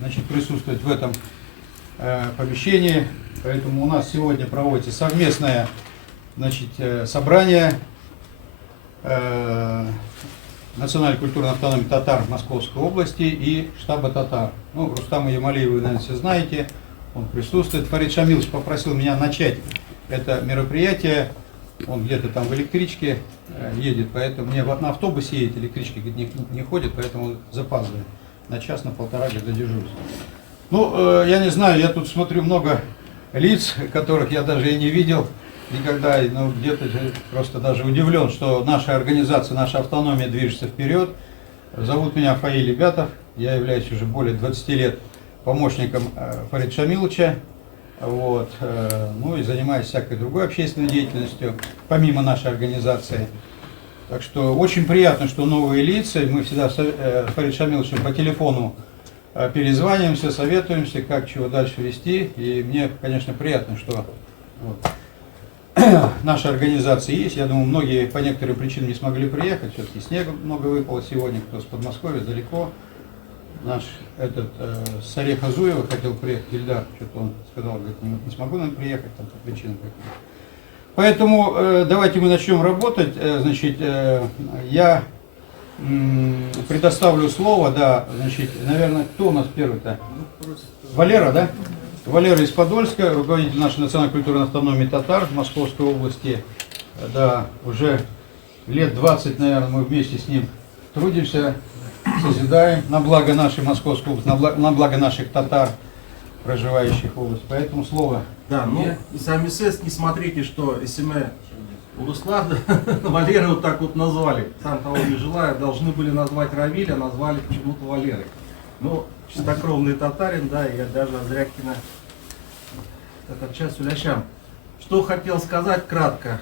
Значит, присутствовать в этом помещении. Поэтому у нас сегодня проводится совместное, значит, собрание Национальной культурной автономии татар Московской области и штаба татар. Ну, Рустама Ямалиева вы, наверное, все знаете, он присутствует. Фарид Шамилович попросил меня начать это мероприятие. Он где-то там в электричке едет, поэтому мне на автобусе едет, электрички не ходит, поэтому он запаздывает. На час, на полтора где-то дежурит. Ну, я не знаю, я тут смотрю много лиц, которых я даже и не видел никогда, ну, где-то просто даже удивлен, что наша организация, наша автономия движется вперед. Зовут меня Фаиль Ибятов, я являюсь уже более 20 лет помощником Фарида Шамиловича, вот, ну и занимаюсь всякой другой общественной деятельностью, помимо нашей организации. Так что очень приятно, что новые лица, мы всегда с Фаридом Шамиловичем по телефону перезваниваемся, советуемся, как чего дальше вести. И мне, конечно, приятно, что вот, наша организация есть. Я думаю, многие по некоторым причинам не смогли приехать. Все-таки снега много выпало сегодня, кто с Подмосковья далеко. Наш этот с Ореха Зуева хотел приехать, Ильдар, что-то он сказал, говорит, не смогу нам приехать, там по причинам каким-то. Поэтому давайте мы начнем работать. Значит, я предоставлю слово, да, значит, наверное, кто у нас первый-то? Валера, да? Валера из Подольска, руководитель нашей национальной культурной автономии татар в Московской области. Да, уже лет 20, наверное, мы вместе с ним трудимся, созидаем на благо нашей Московской области, на благо наших татар, проживающих в области. Поэтому слово. Да, ну и сами сес, не смотрите, что если мы Руслана Валеры вот так вот назвали, сам того не желая, должны были назвать Равиля, назвали почему-то Валерой. Ну, чистокровный татарин, да, я даже Азрякина татарча Сулящам. Что хотел сказать кратко.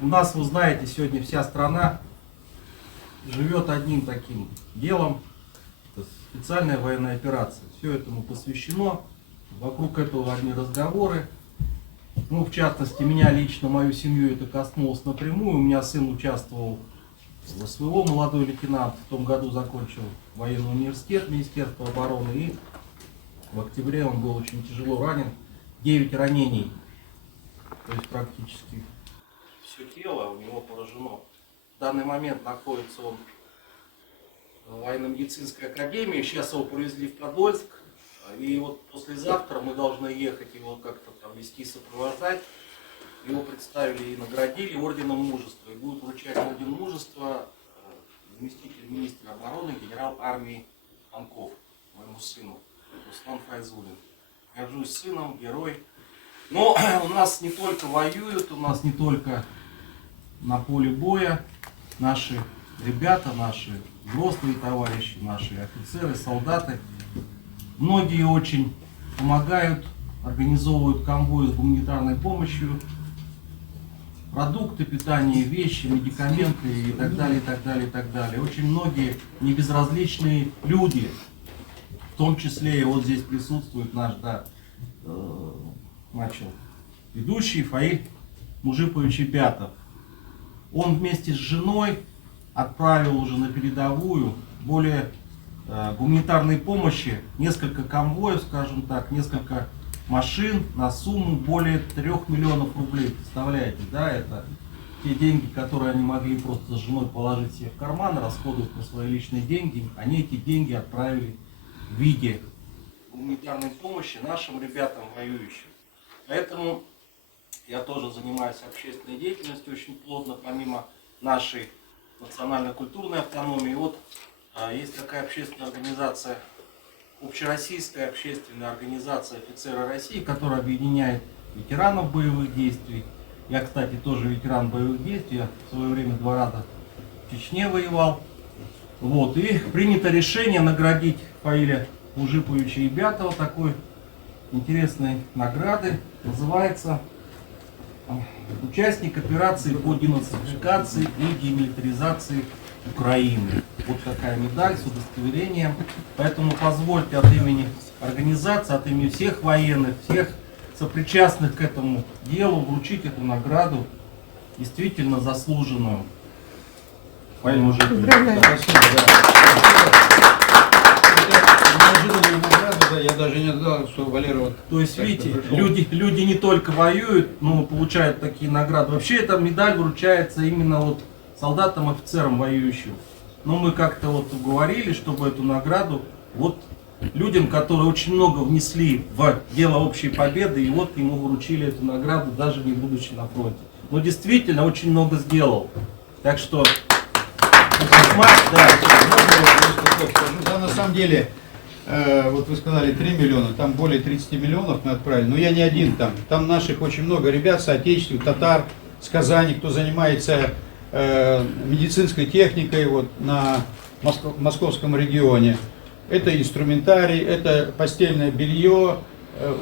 У нас, вы знаете, сегодня вся страна живет одним таким делом. Это специальная военная операция. Все этому посвящено. Вокруг этого одни разговоры. Ну, в частности, меня лично, мою семью это коснулось напрямую. У меня сын участвовал в СВО, молодой лейтенант. В том году закончил военный университет Министерства обороны. И в октябре он был очень тяжело ранен. 9 ранений. То есть практически все тело у него поражено. В данный момент находится он в военно-медицинской академии. Сейчас его привезли в Подольск. И вот послезавтра мы должны ехать его как-то там вести, сопровождать. Его представили и наградили орденом мужества. И будет вручать орден мужества заместитель министра обороны, генерал армии Панков, моему сыну, Руслан Файзуллин. Горжусь сыном, герой. Но у нас не только воюют, у нас не только на поле боя наши ребята, наши взрослые товарищи, наши офицеры, солдаты. Многие очень помогают, организовывают конвои с гуманитарной помощью, продукты питания, вещи, медикаменты и так далее, и так далее, и так далее. Очень многие небезразличные люди, в том числе и вот здесь присутствует наш, да, начал ведущий Фаиль Мужипович Ибятов. Он вместе с женой отправил уже на передовую более гуманитарной помощи, несколько конвоев, скажем так, несколько машин на сумму более 3 миллионов рублей. Представляете, да, это те деньги, которые они могли просто с женой положить себе в карман, расходовать на свои личные деньги. Они эти деньги отправили в виде гуманитарной помощи нашим ребятам воюющим. Поэтому я тоже занимаюсь общественной деятельностью очень плотно, помимо нашей национальной культурной автономии. Вот есть такая общественная организация, общероссийская общественная организация «Офицеры России», которая объединяет ветеранов боевых действий. Я, кстати, тоже ветеран боевых действий, я в свое время 2 раза в Чечне воевал. Вот, и принято решение наградить Фаиля Мужиповича Ибятова такой интересной награды. Называется «Участник операции по денацификации и демилитаризации Украины». Вот такая медаль с удостоверением. Поэтому позвольте от имени организации, от имени всех военных, всех сопричастных к этому делу вручить эту награду, действительно заслуженную. Фаиль Мужипович. Спасибо, да. даже не ожидал, что Валера вот... То есть, как-то видите, пришел. люди не только воюют, но получают такие награды. Вообще эта медаль вручается именно вот солдатам, офицерам воюющим. Но мы как-то вот уговорили, чтобы эту награду вот людям, которые очень много внесли в дело общей победы, и вот ему вручили эту награду, даже не будучи на фронте. Но действительно очень много сделал. Так что... Да, на самом деле, вот вы сказали 3 миллиона, там более 30 миллионов мы отправили, но я не один там. Там наших очень много ребят, соотечественных, татар с Казани, кто занимается медицинской техникой вот, на московском регионе. Это инструментарий, это постельное белье.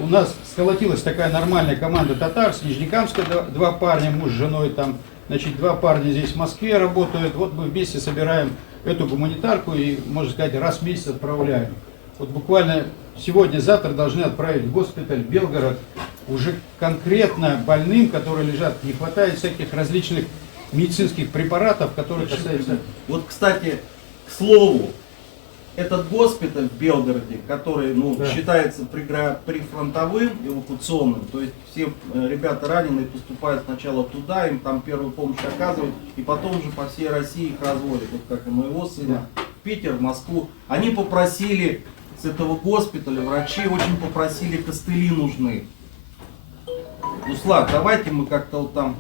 У нас сколотилась такая нормальная команда татар с Нижнекамска, два парня, муж с женой там. Значит, два парня здесь в Москве работают. Вот мы вместе собираем эту гуманитарку и, можно сказать, раз в месяц отправляем. Вот буквально сегодня-завтра должны отправить в госпиталь Белгород уже конкретно больным, которые лежат. Не хватает всяких различных медицинских препаратов, которые касаются... Вот, кстати, к слову, этот госпиталь в Белгороде, который считается прифронтовым, эвакуационным, то есть все ребята раненые поступают сначала туда, им там первую помощь оказывают, и потом уже по всей России их разводят, вот как и моего сына, в Питер, в Москву. Они попросили с этого госпиталя, врачи очень попросили, костыли нужны. Руслан, давайте мы как-то вот там,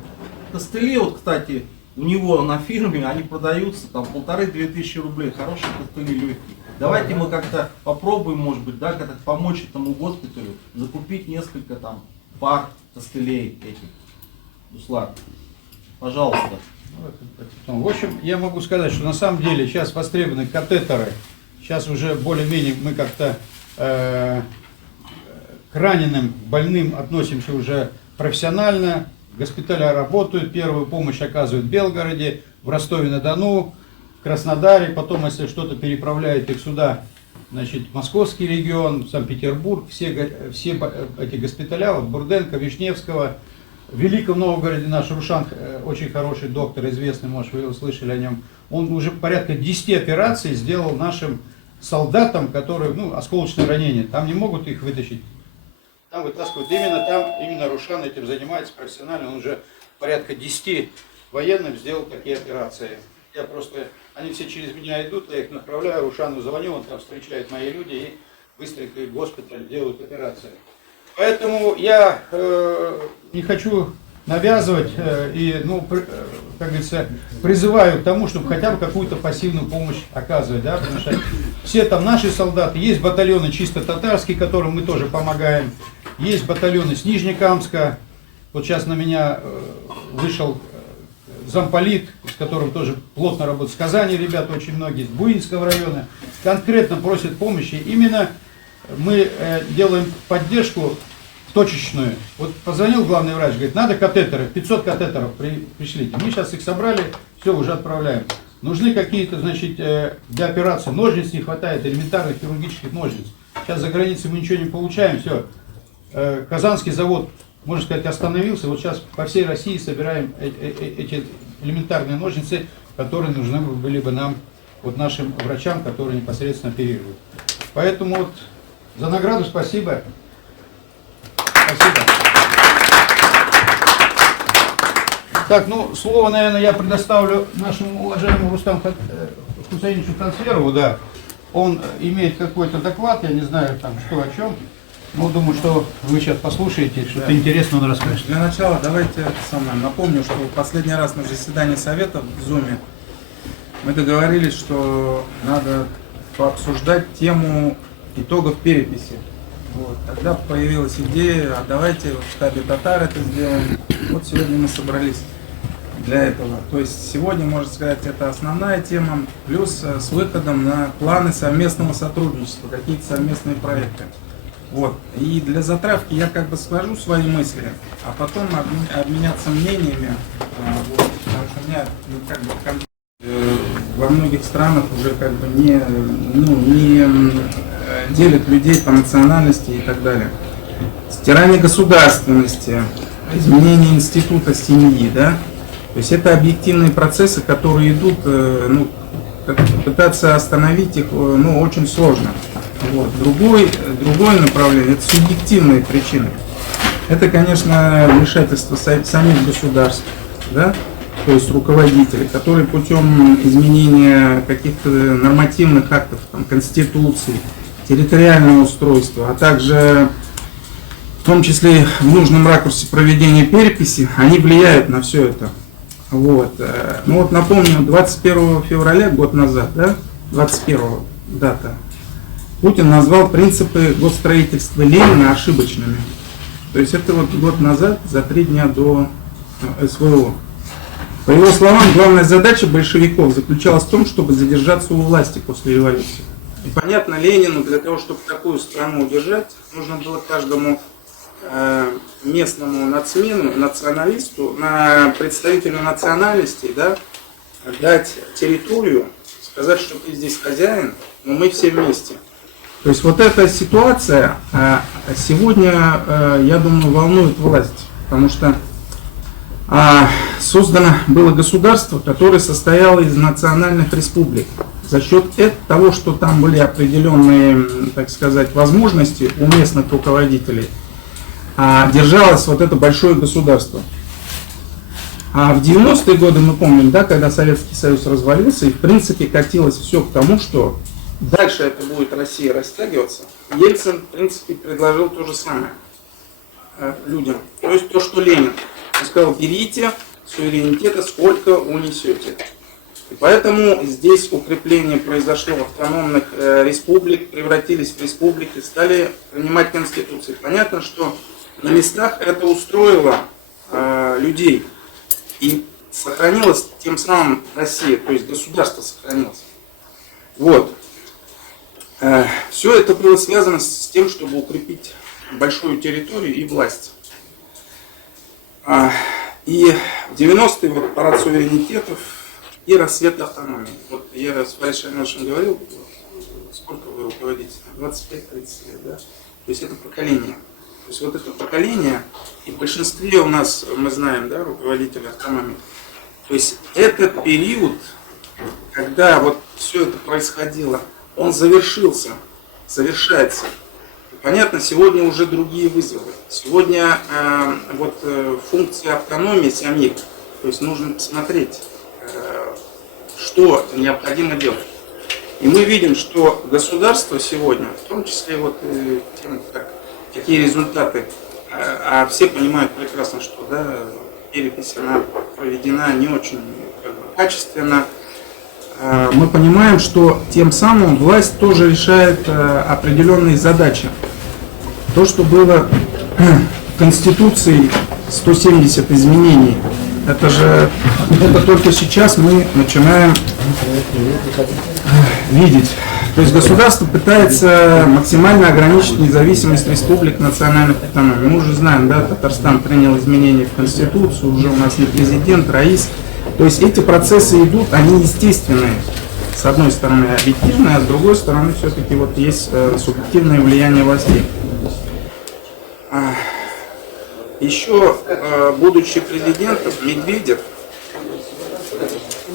костыли, вот, кстати, у него на фирме, они продаются там 1500-2000 рублей, хорошие костыли легкие. Давайте мы как-то попробуем, может быть, да, как-то помочь этому госпиталю, закупить несколько там пар костылей этих. Руслан, пожалуйста. В общем, я могу сказать, что на самом деле сейчас востребованы катетеры. Сейчас уже более-менее мы как-то к раненым, больным относимся уже профессионально. Госпиталя работают, первую помощь оказывают в Белгороде, в Ростове-на-Дону, в Краснодаре. Потом, если что-то переправляет их сюда, значит, Московский регион, Санкт-Петербург, все эти госпиталя, вот Бурденко, Вишневского. В Великом Новгороде наш Рушан, очень хороший доктор, известный, может, вы его слышали о нем. Он уже порядка 10 операций сделал нашим солдатам, которые, осколочные ранения. Там не могут их вытащить. Там вытаскивают. Именно Рушан этим занимается профессионально. Он уже порядка 10 военным сделал такие операции. Они все через меня идут, я их направляю, Рушану звоню, он там встречает мои люди и быстренько в госпиталь делают операции. Поэтому я не хочу навязывать и, как говорится, призываю к тому, чтобы хотя бы какую-то пассивную помощь оказывать, да, потому что все там наши солдаты, есть батальоны чисто татарские, которым мы тоже помогаем, есть батальоны с Нижнекамска, вот сейчас на меня вышел замполит, с которым тоже плотно работает, с Казани ребята очень многие, с Буинского района, конкретно просят помощи. Именно мы делаем поддержку точечную. Вот позвонил главный врач, говорит, надо катетеры, 500 катетеров пришлите. Мы сейчас их собрали, все, уже отправляем. Нужны какие-то, значит, для операции ножниц не хватает, элементарных хирургических ножниц. Сейчас за границей мы ничего не получаем, все. Казанский завод, можно сказать, остановился. Вот сейчас по всей России собираем эти элементарные ножницы, которые нужны были бы нам, вот нашим врачам, которые непосредственно оперируют. Поэтому вот за награду спасибо. Спасибо. Так, слово, наверное, я предоставлю нашему уважаемому Рустаму Хусейновичу Трансферову, да. Он имеет какой-то доклад, я не знаю там что, о чем. Но думаю, что вы сейчас послушаете, что-то интересное он расскажет. Для начала давайте напомню, что в последний раз на заседании Совета в Зуме мы договорились, что надо пообсуждать тему итогов переписи. Вот. Тогда появилась идея, а давайте в штабе татар это сделаем. Вот сегодня мы собрались для этого. То есть сегодня, можно сказать, это основная тема, плюс с выходом на планы совместного сотрудничества, какие-то совместные проекты. Вот. И для затравки я как бы скажу свои мысли, а потом обменяться мнениями. Вот. Потому что у меня во многих странах уже как бы не делят людей по национальности и так далее. Стирание государственности, изменение института семьи, да? То есть это объективные процессы, которые идут, пытаться остановить их, очень сложно. Вот. Другое направление – это субъективные причины. Это, конечно, вмешательство самих государств, да? То есть руководителей, которые путем изменения каких-то нормативных актов, там, конституции, территориального устройства, а также в том числе в нужном ракурсе проведения переписи, они влияют на все это. Вот. Ну вот напомню, 21 февраля, год назад, да, 21 дата, Путин назвал принципы госстроительства Ленина ошибочными. То есть это вот год назад, за 3 дня до СВО. По его словам, главная задача большевиков заключалась в том, чтобы задержаться у власти после революции. И понятно, Ленину для того, чтобы такую страну удержать, нужно было каждому местному нацмену, националисту, представителю национальностей, да, дать территорию, сказать, что ты здесь хозяин, но мы все вместе. То есть вот эта ситуация сегодня, я думаю, волнует власть, потому что создано было государство, которое состояло из национальных республик. За счет того, что там были определенные, так сказать, возможности у местных руководителей, держалось вот это большое государство. А в 90-е годы, мы помним, да, когда Советский Союз развалился, и в принципе катилось все к тому, что дальше это будет Россия растягиваться. Ельцин, в принципе, предложил то же самое людям. То есть то, что Ленин. Он сказал, берите суверенитета, сколько унесете. И поэтому здесь укрепление произошло, автономных республик превратились в республики, стали принимать конституции. Понятно, что на местах это устроило людей. И сохранилась тем самым Россия, то есть государство сохранилось. Вот. Все это было связано с тем, чтобы укрепить большую территорию и власть. И в 90-е вот парад суверенитетов и рассвет автономии. Вот я с Борисом Ивановичем говорил, сколько вы руководите? 25-30 лет, да? То есть это поколение. То есть вот это поколение, и в большинстве у нас, мы знаем, да, руководители автономии. То есть этот период, когда вот все это происходило, он завершился, завершается. Понятно, сегодня уже другие вызовы. Сегодня функция автономии самих, то есть нужно посмотреть, что необходимо делать. И мы видим, что государство сегодня, в том числе вот тем, какие результаты, а все понимают прекрасно, что да, перепись она проведена не очень качественно. Мы понимаем, что тем самым власть тоже решает определенные задачи. То, что было в Конституции 170 изменений, это только сейчас мы начинаем видеть. То есть государство пытается максимально ограничить независимость республик национальных автономий. Мы уже знаем, да, Татарстан принял изменения в Конституцию, уже у нас не президент, раис. То есть эти процессы идут, они естественные. С одной стороны объективные, а с другой стороны все-таки вот есть субъективное влияние властей. Еще, будучи президентом, Медведев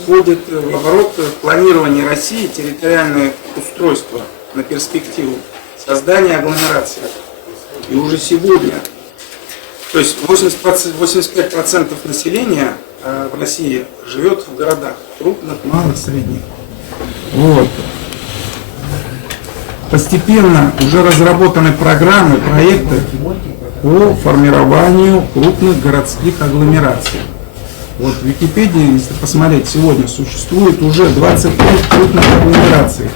входит в оборот планирования России территориальное устройство на перспективу создания агломерации. И уже сегодня, то есть 85% населения в России живет в городах, крупных, малых, средних. Вот. Постепенно уже разработаны программы, проекты по формированию крупных городских агломераций. Вот в Википедии, если посмотреть, сегодня существует уже 25 крупных агломераций,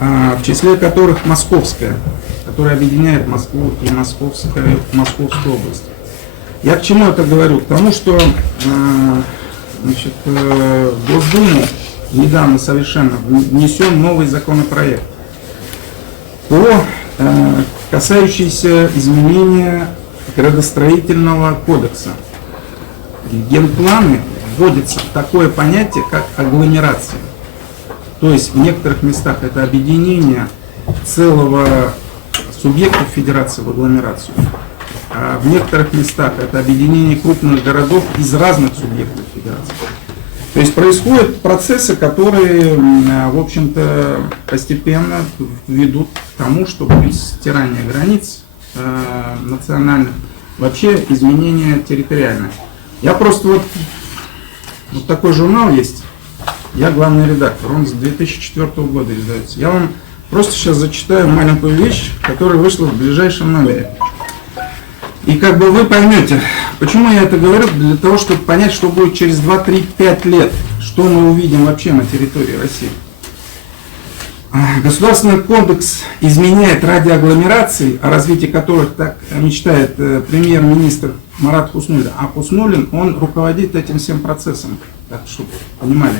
в числе которых Московская, которая объединяет Москву и Московскую область. Я к чему это говорю? К тому, что в Госдуму недавно совершенно внесен новый законопроект, касающийся изменения градостроительного кодекса. В генпланы вводится такое понятие, как агломерация. То есть в некоторых местах это объединение целого субъекта федерации в агломерацию. В некоторых местах это объединение крупных городов из разных субъектов федерации. То есть происходят процессы, которые, в общем-то, постепенно ведут к тому, что будет стирание границ национальных, вообще изменения территориальные. Я просто вот такой журнал есть, я главный редактор, он с 2004 года издается. Я вам просто сейчас зачитаю маленькую вещь, которая вышла в ближайшем номере. И как бы вы поймете, почему я это говорю, для того, чтобы понять, что будет через 2, 3, 5 лет, что мы увидим вообще на территории России. Государственный кодекс изменяет ради агломераций, о развитии которых так мечтает премьер-министр Марат Хуснуллин. А Хуснуллин, он руководит этим всем процессом, так, чтобы понимали.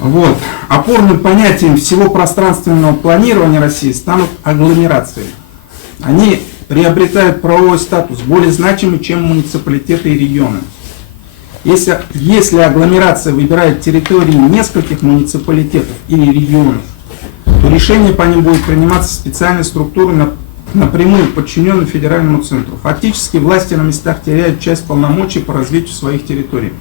Вот. Опорным понятием всего пространственного планирования России станут агломерации. Они приобретают правовой статус более значимый, чем муниципалитеты и регионы. Если агломерация выбирает территории нескольких муниципалитетов или регионов, то решение по ним будет приниматься специальной структурой, напрямую подчиненной федеральному центру. Фактически власти на местах теряют часть полномочий по развитию своих территорий.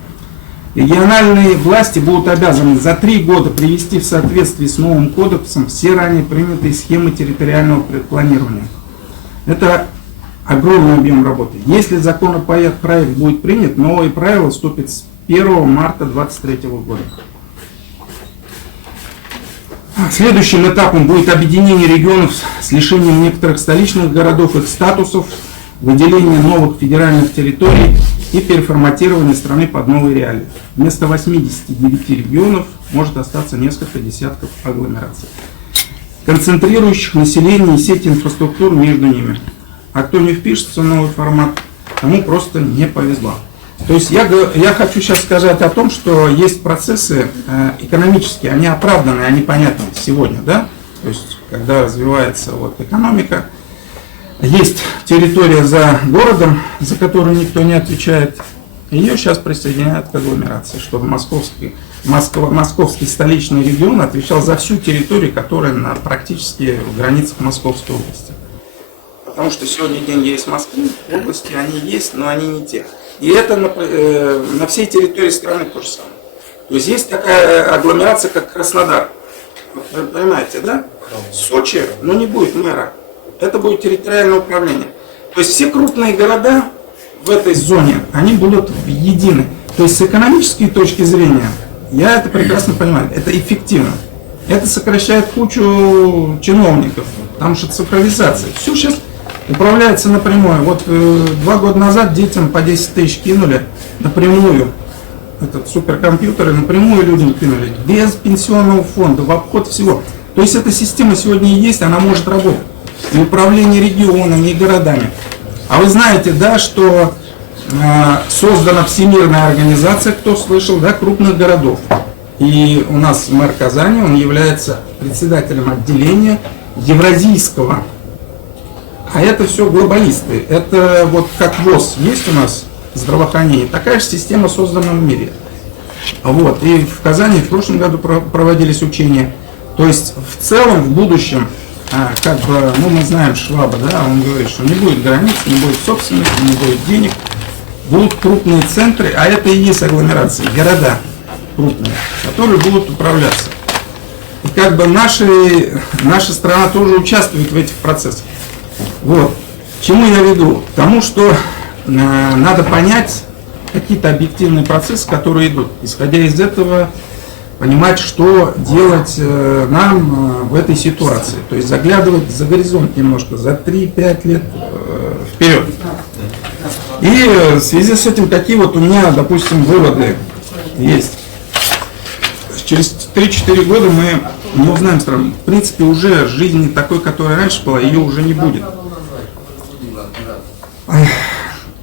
Региональные власти будут обязаны за 3 года привести в соответствии с новым кодексом все ранее принятые схемы территориального планирования. Это огромный объем работы. Если законопроект будет принят, новые правила вступят с 1 марта 2023 года. Следующим этапом будет объединение регионов с лишением некоторых столичных городов их статусов, выделение новых федеральных территорий и переформатирование страны под новые реалии. Вместо 89 регионов может остаться несколько десятков агломераций, концентрирующих население и сеть инфраструктуры между ними. А кто не впишется в новый формат, тому просто не повезло. То есть я хочу сейчас сказать о том, что есть процессы экономические, они оправданы, они понятны сегодня, да? То есть когда развивается экономика, есть территория за городом, за которую никто не отвечает, ее сейчас присоединяют к агломерации, чтобы московский столичный регион отвечал за всю территорию, которая практически в границах Московской области. Потому что сегодня деньги есть в Москве, в области они есть, но они не те. И это на всей территории страны то же самое. То есть есть такая агломерация, как Краснодар. Вы понимаете, да? Сочи, но не будет мэра. Это будет территориальное управление. То есть все крупные города в этой зоне, они будут едины. То есть с экономической точки зрения, я это прекрасно понимаю, это эффективно. Это сокращает кучу чиновников, потому что цифровизация. Все сейчас управляется напрямую. Вот 2 года назад детям по 10 тысяч кинули напрямую. Этот суперкомпьютер напрямую людям кинули. Без пенсионного фонда, в обход всего. То есть эта система сегодня есть, она может работать. И управление регионами, и городами. А вы знаете, да, что создана Всемирная организация, кто слышал, да, крупных городов. И у нас мэр Казани, он является председателем отделения Евразийского. А это все глобалисты. Это вот как ВОЗ есть у нас здравоохранение, такая же система создана в мире. Вот. И в Казани в прошлом году проводились учения. То есть в целом в будущем, как бы, мы знаем Шваба, да, он говорит, что не будет границ, не будет собственности, не будет денег, будут крупные центры, а это и есть агломерации, города крупные, которые будут управляться. И как бы наша страна тоже участвует в этих процессах. Вот. К чему я веду? К тому, что надо понять какие-то объективные процессы, которые идут. Исходя из этого, понимать, что делать нам в этой ситуации. То есть заглядывать за горизонт немножко, за 3-5 лет вперед. И в связи с этим, какие вот у меня, допустим, выводы есть. Через 3-4 года мы не узнаем страну. В принципе, уже жизни такой, которая раньше была, ее уже не будет.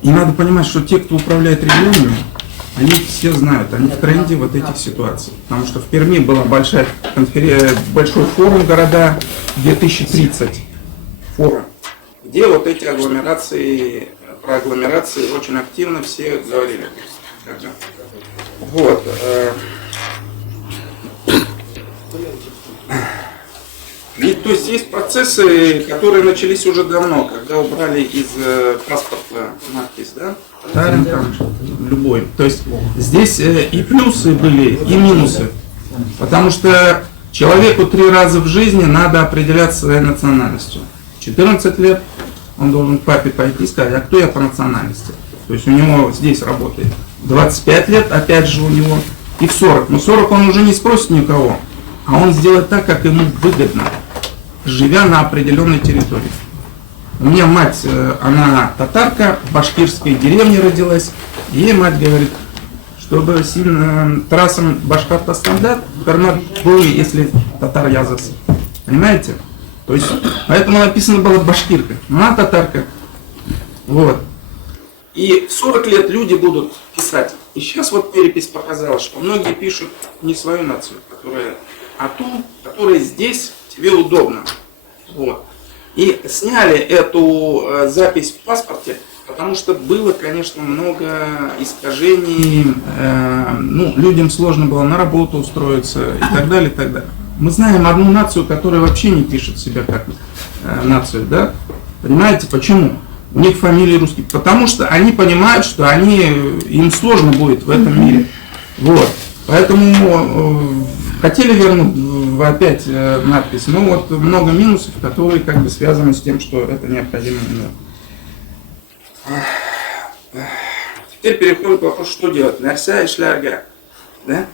И надо понимать, что те, кто управляет регионами, они все знают, они в тренде вот этих ситуаций. Потому что в Перми была большой форум города 2030, форум, где вот эти агломерации, про агломерации очень активно все говорили. Вот. И то есть есть процессы, которые начались уже давно, когда убрали из паспорта надпись, да? Татарин там, любой. То есть здесь и плюсы были, и минусы. Потому что человеку 3 раза в жизни надо определяться своей национальностью. 14 лет он должен к папе пойти и сказать, а кто я по национальности? То есть у него здесь работает. 25 лет, опять же у него, и в 40. Но 40 он уже не спросит никого, а он сделает так, как ему выгодно, живя на определенной территории. У меня мать, она татарка, в башкирской деревне родилась, и ей мать говорит, чтобы сильно трасам Башкортостанда, был, если татар язык. Понимаете? То есть, поэтому написано было башкирка, но она татарка. Вот. И в 40 лет люди будут писать. И сейчас вот перепись показала, что многие пишут не свою нацию, а ту, которая здесь тебе удобно. Вот. И сняли эту запись в паспорте, потому что было, конечно, много искажений. Людям сложно было на работу устроиться и так далее, и так далее. Мы знаем одну нацию, которая вообще не пишет себя как нацию, да? Понимаете, почему? У них фамилии русские. Потому что они понимают, что им сложно будет в этом мире. Вот. Поэтому хотели вернуть опять надпись, но вот много минусов, которые как бы связаны с тем, что это необходимо. Теперь переходим к вопросу, что делать. Нәрсә эшләргә. Да?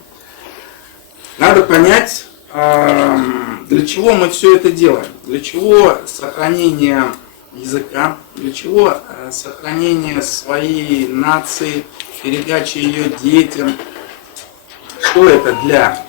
Надо понять, для чего мы все это делаем. Для чего сохранение языка, для чего сохранение своей нации, передача ее детям. Что это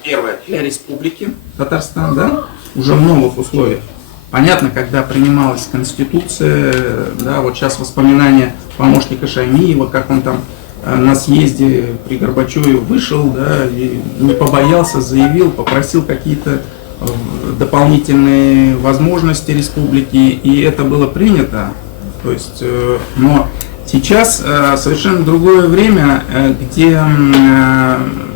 первое, для республики Татарстан, да, уже в новых условиях. Понятно, когда принималась Конституция, да, вот сейчас воспоминания помощника Шаймиева, как он там на съезде при Горбачеве вышел, да, и не побоялся, заявил, попросил какие-то дополнительные возможности республики, и это было принято. То есть, но сейчас совершенно другое время, где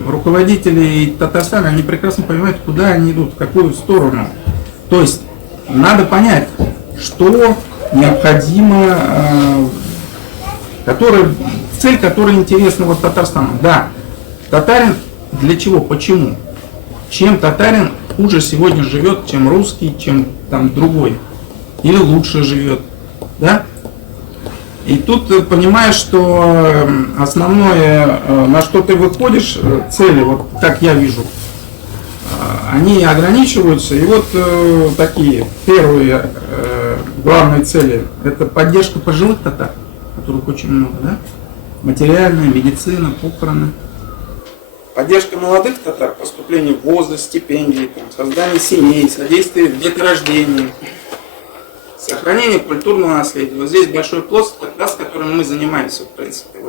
руководители Татарстана, они прекрасно понимают, куда они идут, в какую сторону. То есть надо понять, что необходимо, цель, которая интересна вот Татарстану. Да, татарин для чего, почему? Чем татарин хуже сегодня живет, чем русский, чем там другой? Или лучше живет? Да? И тут понимаешь, что основное, на что ты выходишь, цели, вот как я вижу, они ограничиваются. И вот такие первые главные цели – это поддержка пожилых татар, которых очень много, да? Материальная, медицина, похороны. Поддержка молодых татар, поступление в ВОЗы, стипендии, создание семей, содействие в деторождении. Сохранение культурного наследия. Вот здесь большой пласт, как раз, которым мы занимаемся, в принципе.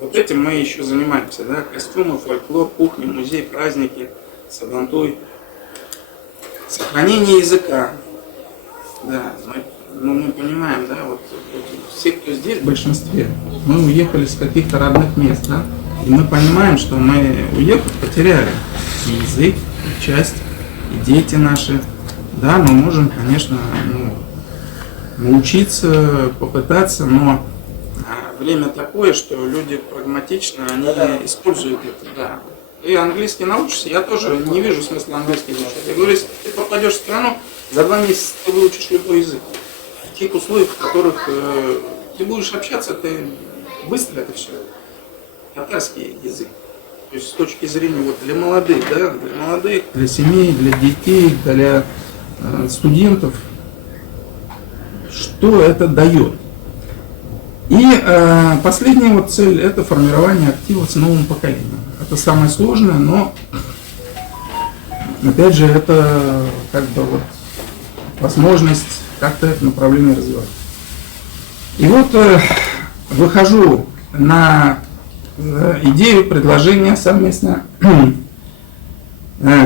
Вот этим мы еще занимаемся. Да? Костюмы, фольклор, кухня, музей, праздники, сабантуй. Сохранение языка. Да, мы понимаем, да, вот все, кто здесь, в большинстве, мы уехали с каких-то родных мест, да, и мы понимаем, что мы, уехав, потеряли и язык, и часть, и дети наши. Да, мы можем, конечно, научиться, попытаться, но время такое, что люди прагматично, они используют это, да. И английский научишься, я тоже не вижу смысла английский изучать. Я говорю, если ты попадешь в страну, за 2 месяца ты выучишь любой язык. В тех условиях, в которых ты будешь общаться, ты быстро это все. Татарский язык. То есть с точки зрения вот для молодых, да, для молодых, для семей, для детей, для студентов, что это дает. И последняя вот цель – это формирование актива с новым поколением. Это самое сложное, но опять же это как бы вот возможность как-то это направление развивать. И вот выхожу на идею, предложение совместно,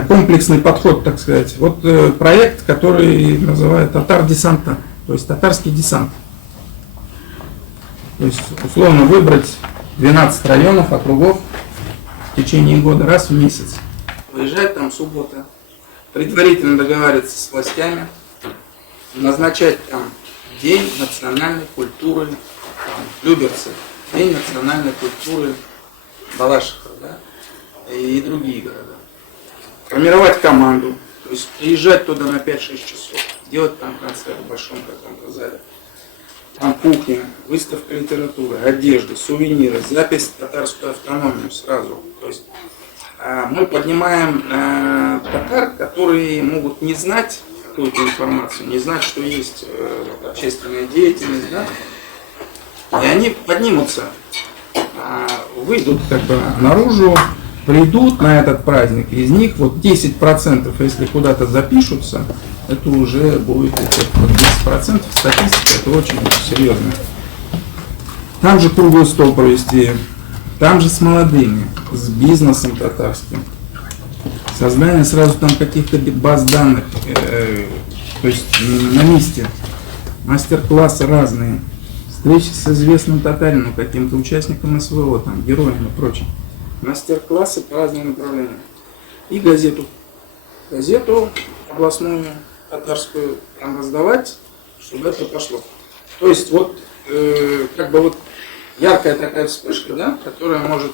комплексный подход, так сказать. Вот проект, который называют Татар-десанта, то есть татарский десант. То есть условно выбрать 12 районов, округов в течение года, раз в месяц. Выезжать там суббота, предварительно договариваться с властями, назначать там День национальной культуры там, Люберцы, День национальной культуры Балашиха, да, и другие города. Формировать команду, то есть приезжать туда на 5-6 часов, делать там концерт в большом каком-то зале. Там кухня, выставка литературы, одежды, сувениры, запись в татарскую автономию сразу. То есть мы поднимаем татар, которые могут не знать какую-то информацию, не знать, что есть общественная деятельность, да? И они поднимутся, выйдут как бы наружу, придут на этот праздник, из них вот 10%, если куда-то запишутся, это уже будет вот 10% статистика, это очень серьезно. Там же круглый стол провести, там же с молодыми, с бизнесом татарским. Создание сразу там каких-то баз данных, то есть на месте, мастер-классы разные, встречи с известным татарином, каким-то участником СВО, там, героем и прочим. Мастер-классы по разным направлениям. И газету областную татарскую там раздавать, чтобы это пошло. То есть вот как бы вот яркая такая вспышка, да, которая может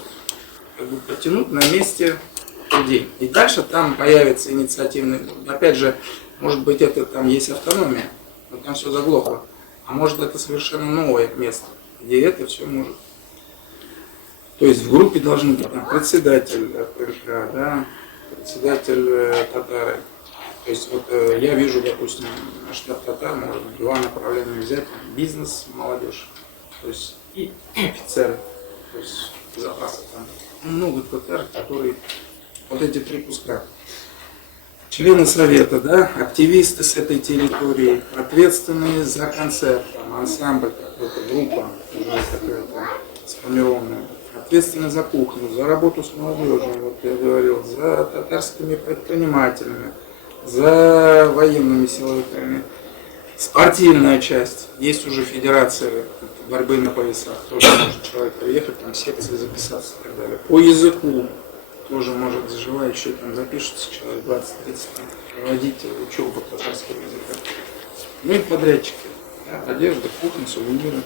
как бы потянуть на месте людей. И дальше там появится инициативный групп. Опять же, может быть, это там есть автономия, но там все заглохло. А может, это совершенно новое место, где это все может. То есть в группе должны быть там председатель ПНК, да, председатель татары. То есть вот я вижу, допустим, штаб татар, можно два направления взять: бизнес, молодежь. То есть и офицеры, то есть запасы там. Много татар, которые вот эти три куска. Члены совета, да, активисты с этой территории, ответственные за концерт, там, ансамбль, какая-то группа уже какая-то сформированная, ответственные за кухню, за работу с молодежью, вот я говорил, за татарскими предпринимателями, за военными силовиками. Спортивная часть, есть уже федерация борьбы на поясах, тоже может человек приехать, там секции записаться и так далее. По языку тоже может желающий там запишется человек 20-30, проводить учебу татарского языка. Ну и подрядчики, да, одежда, кухня, сувениры.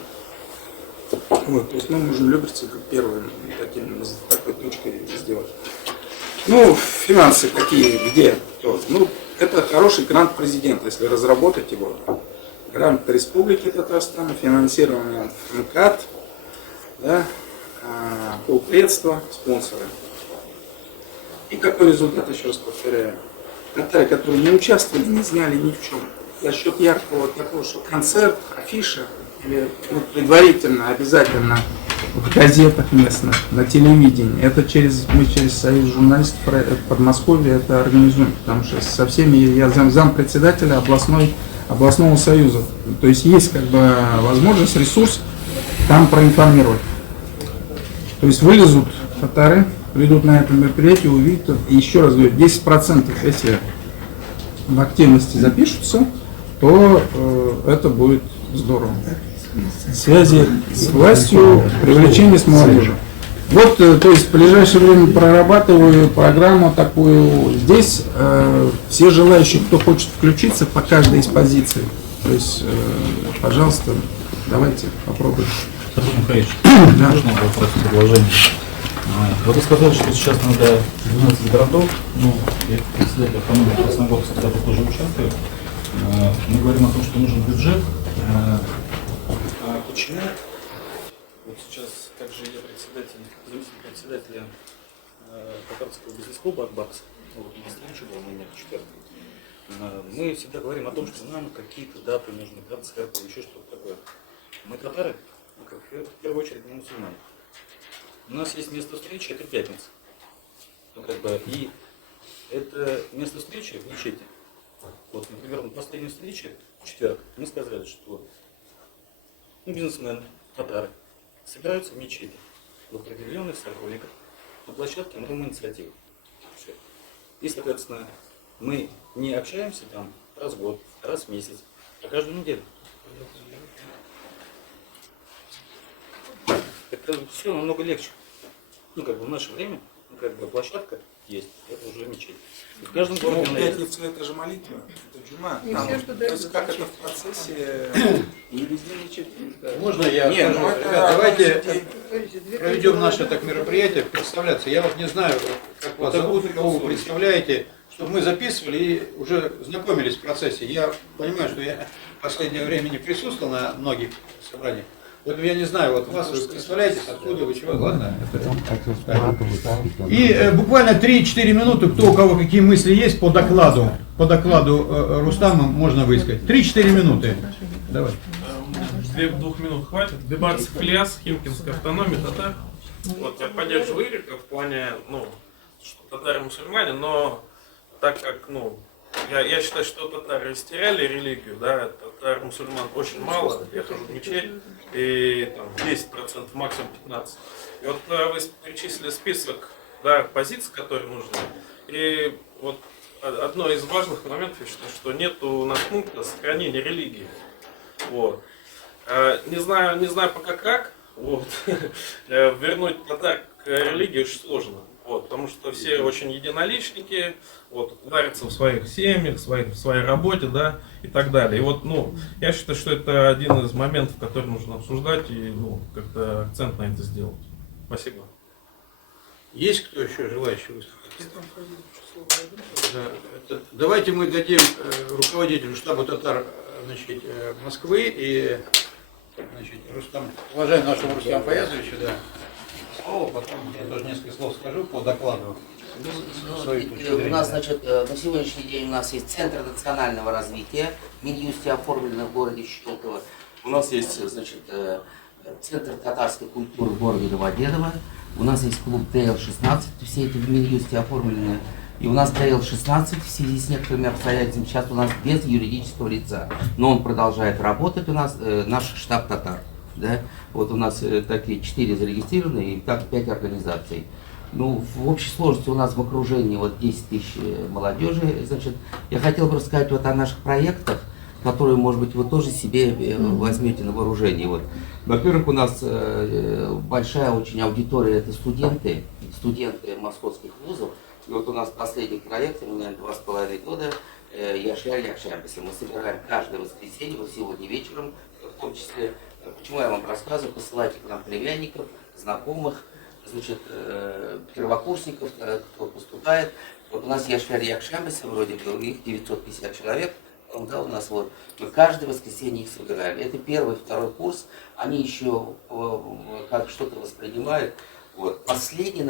Вот, то есть мы можем Люберцы как первым такой точкой сделать. Ну, финансы какие, где? То, ну, это хороший грант президента, если разработать его. Грант Республики Татарстан, финансирование МКАД, да, полпредства, спонсоры. И какой результат, еще раз повторяю. Татары, которые не участвовали, не знали ни в чем. За счет яркого такого, что концерт, афиша, или ну, предварительно, обязательно в газетах местных, на телевидении. Это мы через Союз журналистов Подмосковья это организуем, потому что со всеми я зампредседателя областного союза. То есть есть как бы возможность, ресурс там проинформировать. То есть вылезут татары, придут на это мероприятие, увидят. И еще раз говорю, 10% если в активности запишутся, то это будет здорово. Связи с властью, привлечение с молодежью. Вот, то есть в ближайшее время прорабатываю программу такую. Здесь все желающие, кто хочет включиться по каждой из позиций. То есть, пожалуйста, давайте попробуем. Сергей Михайлович, Да. можно вопрос, предложение? Вот вы сказали, что сейчас надо 12 городов, ну, я председатель автономии Красногорска тоже участвую. Мы говорим о том, что нужен бюджет. Почему? Вот сейчас также я заместитель председателя татарского бизнес-клуба «Акбакс». Вот, у нас встреча была на четвертом. Мы всегда говорим о том, что нам какие-то даты нужны, концерты, еще что-то такое. Мы татары, ну, как, в первую очередь не мусульмане. У нас есть место встречи, это пятница. Ну, как бы, и это место встречи в мечети. Вот, например, на последней встрече, в четверг, мы сказали, что бизнесмены, татары, собираются в мечети в определенных сроках на площадке на Дом инициативы. Все. И, соответственно, мы не общаемся там раз в год, раз в месяц, а каждую неделю. Это все намного легче. Ну, как бы в наше время, ну, как бы площадка есть. Это уже мечеть. И в каждом Ну, городе она есть. пятница это же молитва, это джума. И Там, все, что то дают, есть как это в процессе, не везде мечеть. Можно я Не, скажу? ну это Ребят, давайте Подождите, две проведем тысячи наше человек. так мероприятие, представляться. Я вот не знаю, как вас зовут, кого вы представляете, чтобы мы записывали и уже знакомились в процессе. Я понимаю, что я в последнее время не присутствовал на многих собраниях. Вот я не знаю, вот вас вы представляете, откуда вы чего, ладно? И буквально 3-4 минуты, кто у кого какие мысли есть по докладу Рустама можно высказать. 3-4 минуты. Давай. 2 минут хватит. Дебарцев Ильяс, Химкинская автономия, татар. Вот, я поддерживаю Ирика в плане, ну, что татары мусульмане, но так как, ну, я считаю, что татары растеряли религию, да, татар мусульман очень мало, я хожу в мечеть, и там 10%, максимум 15%. И вот вы перечислили список, да, позиций, которые нужны, и вот одно из важных моментов, я считаю, что нет у нас пункта сохранения религии. Вот. Не знаю пока как, вот. Вернуть татар к религии очень сложно. Вот, потому что все очень единоличники, вот, варятся в своих семьях, в своей работе, да, и так далее. И вот, ну, я считаю, что это один из моментов, который нужно обсуждать и, ну, как-то акцент на это сделать. Спасибо. Есть кто еще желающий выступить? Да, давайте мы дадим руководителю штаба татар, значит, Москвы и, значит, Рустам, уважаемый нашему Рустаму Фаязовичу, да, слово, потом я тоже несколько слов скажу по докладу. У нас, значит, на сегодняшний день у нас есть Центр национального развития, в Минюсте оформлено в городе Щелково. У нас есть, значит, Центр татарской культуры в городе Новодедово. У нас есть клуб ТЛ-16, все это в Минюсте оформлены. И у нас ТЛ-16 в связи с некоторыми обстоятельствами сейчас у нас без юридического лица. Но он продолжает работать, у нас наш штаб татар. Да? Вот у нас такие 4 зарегистрированные и так 5 организаций. Ну, в общей сложности у нас в окружении вот 10 тысяч молодежи. Значит, я хотел бы рассказать вот о наших проектах, которые, может быть, вы тоже себе возьмете на вооружение. Вот. Во-первых, у нас большая очень аудитория, это студенты московских вузов. И вот у нас последний проект, у меня 2,5 года, Яшьяль Якшамбиса. Мы собираем каждое воскресенье, вот сегодня вечером, в том числе, почему я вам рассказываю, посылайте к нам племянников, знакомых, значит, первокурсников, кто поступает. Вот у нас Яшьяль Якшамбиса, вроде бы, их 950 человек. Да, у нас вот, мы каждое воскресенье их собираем. Это первый, второй курс, они еще как что-то воспринимают. Вот. Последний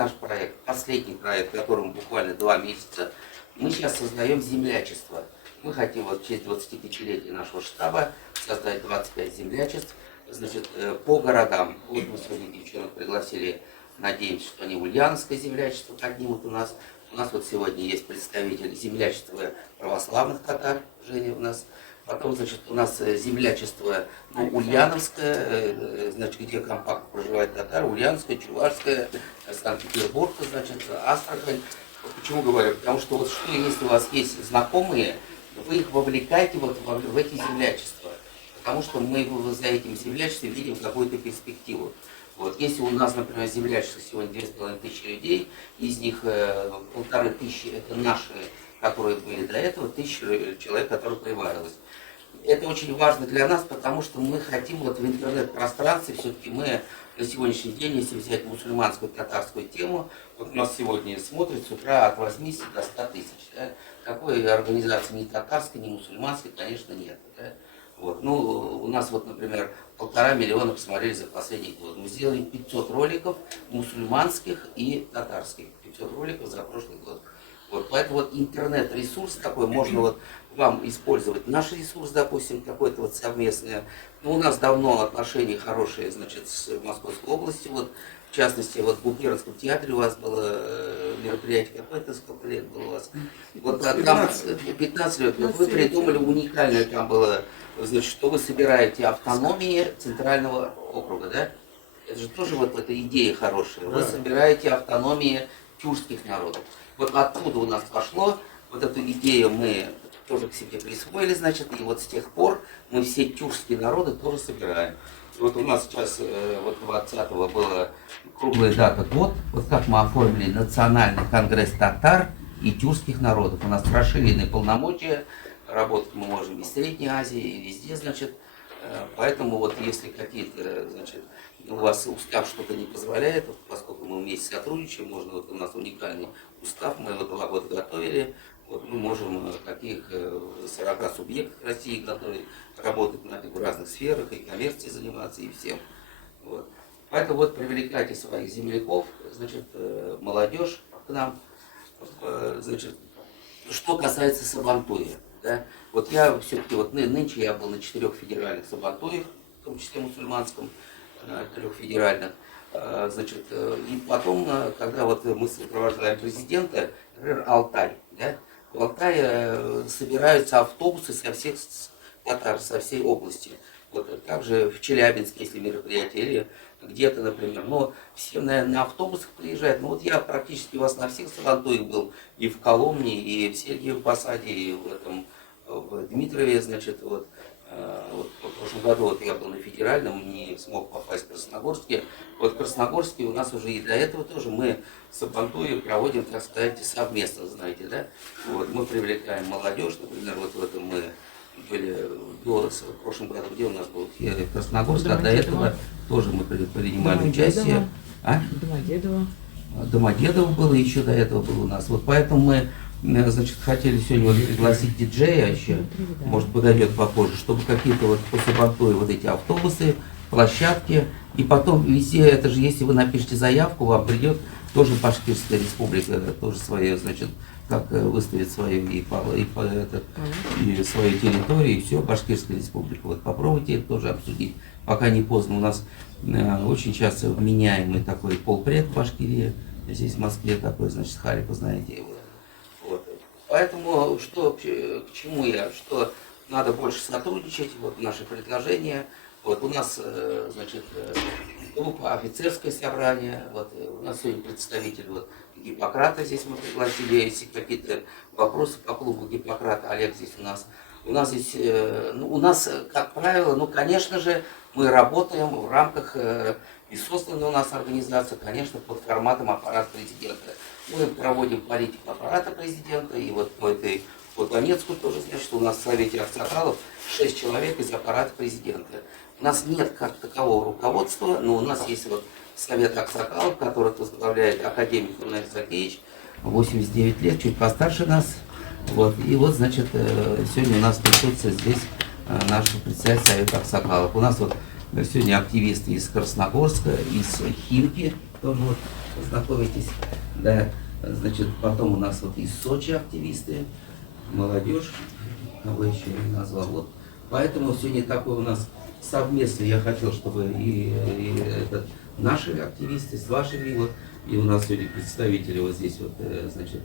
проект, которому буквально 2 месяца, мы сейчас создаем землячество. Мы хотим вот в честь 25-летия нашего штаба создать 25 землячеств, значит, по городам. Вот мы сегодня девчонок пригласили, надеемся, что они ульяновское землячество поднимут у нас. У нас вот сегодня есть представитель землячества православных татар, Женя у нас. Потом, значит, у нас землячество ульяновское, значит, где компактно проживает татар, ульяновское, чувашское, Санкт-Петербург, значит, Астрахань. Почему говорю? Потому что вот что, если у вас есть знакомые, вы их вовлекаете вот в эти землячества. Потому что мы за этим землячеством видим какую-то перспективу. Вот, если у нас, например, землячество сегодня 2500 людей, из них 1500 это наши, которые были до этого, 1000 человек, которые прибавилось. Это очень важно для нас, потому что мы хотим вот в интернет-пространстве, все-таки мы на сегодняшний день, если взять мусульманскую татарскую тему, вот у нас сегодня смотрят с утра от 80 до 100 тысяч. Да? Такой организации ни татарской, ни мусульманской, конечно, нет. Да? Вот. Ну, у нас вот, например, 1,5 миллиона посмотрели за последний год. Мы сделали 500 роликов мусульманских и татарских. 500 роликов за прошлый год. Вот. Поэтому вот интернет-ресурс такой, можно вот вам использовать наш ресурс, допустим, какой-то вот совместный. Ну, у нас давно отношения хорошие, значит, с Московской областью. Вот, в частности, вот в Губернском театре у вас было мероприятие какое-то, сколько лет было у вас? Вот там 15 лет. Вот вы придумали уникальное, там было, значит, что вы собираете автономии Центрального округа, да? Это же тоже вот эта идея хорошая. Вы собираете автономии тюркских народов. Вот оттуда у нас пошло, вот эту идею мы тоже к себе присвоили, значит, и вот с тех пор мы все тюркские народы тоже собираем. Вот у нас сейчас, вот 20-го была круглая дата год, вот как мы оформили национальный конгресс татар и тюркских народов. У нас расширенные полномочия, работать мы можем и в Средней Азии, и везде, значит. Поэтому вот если какие-то, значит, у вас устав что-то не позволяет, вот, поскольку мы вместе сотрудничаем, можно, вот у нас уникальный устав, мы его 2 года готовили, вот мы можем каких 40 субъектов России, которые работают в разных сферах, и коммерцией заниматься, и всем. Вот. Поэтому вот привлекайте своих земляков, значит, молодежь к нам. Значит, что касается Сабантуя, да, вот я все-таки, вот нынче я был на 4 федеральных Сабантуях, в том числе мусульманском, 3 федеральных, значит, и потом, когда вот мы сопровождаем президента, например, Алтай, да, в Алтае собираются автобусы со всех татар, со всей области. Вот также в Челябинске, если мероприятие, или где-то, например. Но все, наверное, на автобусах приезжают. Ну вот я практически у вас на всех Сабантуях был, и в Коломне, и в Сергиевом Посаде, и в Дмитрове, значит, вот. Вот в прошлом году вот я был на федеральном, не смог попасть в Красногорске. Вот в Красногорске у нас уже и для этого тоже мы Сабантуи проводим, так сказать, совместно, знаете, да? Вот, мы привлекаем молодежь, например, вот в этом мы были в прошлом году, где у нас был Красногорск, а до этого тоже мы принимали участие. Домодедово. Домодедово было, еще до этого было у нас. Вот поэтому мы, значит, хотели сегодня вот пригласить диджея еще, может подойдет попозже, чтобы какие-то вот по Сабантуе вот эти автобусы, площадки, и потом везде, это же, если вы напишите заявку, вам придет тоже Башкирская республика, тоже свое, значит, как выставит свою и свою территорию, и все, Башкирская республика. Вот попробуйте это тоже обсудить, пока не поздно. У нас очень часто вменяемый такой полпред в Башкирии, здесь в Москве такой, значит, Харипа, знаете его. Вот. Поэтому что, к чему я, что надо больше сотрудничать, вот наши предложения. Вот у нас, значит, группа офицерское собрание, вот у нас сегодня представитель вот Гиппократа здесь мы пригласили, если какие-то вопросы по клубу Гиппократа, Олег здесь у нас. У нас здесь, ну, у нас, как правило, ну, конечно же, мы работаем в рамках, и создана у нас организация, конечно, под форматом аппарата президента. Мы проводим политику аппарата президента, и вот по этой, по Донецку тоже, значит, у нас в Совете Аксакалов 6 человек из аппарата президента. У нас нет как такового руководства, но у нас есть вот Совет Аксакалов, который возглавляет академик Геннадий Закеевич, 89 лет, чуть постарше нас. Вот. И вот, значит, сегодня у нас присутствует здесь наш председатель Совета Аксакалов. У нас вот сегодня активисты из Красногорска, из Химки, тоже вот познакомитесь, да. Значит, потом у нас вот из Сочи активисты, молодежь, кого еще не назвал. Вот. Поэтому сегодня такой у нас совместный, я хотел, чтобы и наши активисты с вашими, вот, и у нас сегодня представители вот здесь вот, значит,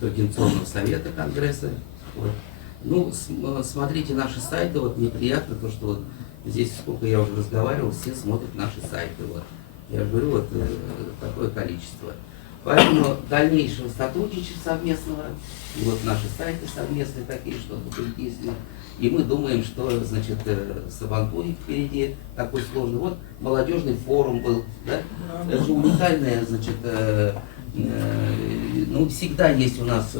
Координационного совета Конгресса. Вот. Ну, смотрите наши сайты, вот мне приятно то, что вот здесь, сколько я уже разговаривал, все смотрят наши сайты. Вот. Я говорю, вот такое количество. Поэтому дальнейшего сотрудничества совместного, и вот наши сайты совместные такие, чтобы были действия. И мы думаем, что, значит, Сабантуй впереди такой сложный. Вот молодежный форум был, да? Это же уникальное, значит, ну, всегда есть у нас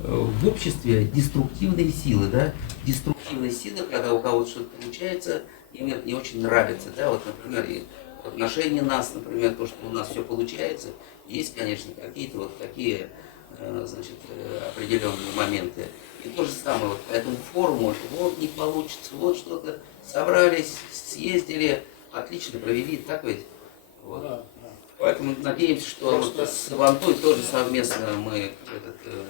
в обществе деструктивные силы, да? Деструктивные силы, когда у кого-то что-то получается, им это не очень нравится, да? Вот, например, и в отношении нас, например, то, что у нас все получается, есть, конечно, какие-то вот такие, значит, определенные моменты. И то же самое, вот по этому форуму, вот не получится, вот что-то, собрались, съездили, отлично провели, так ведь? Вот. Да, да. Поэтому надеемся, что с Сабантуй тоже совместно мы,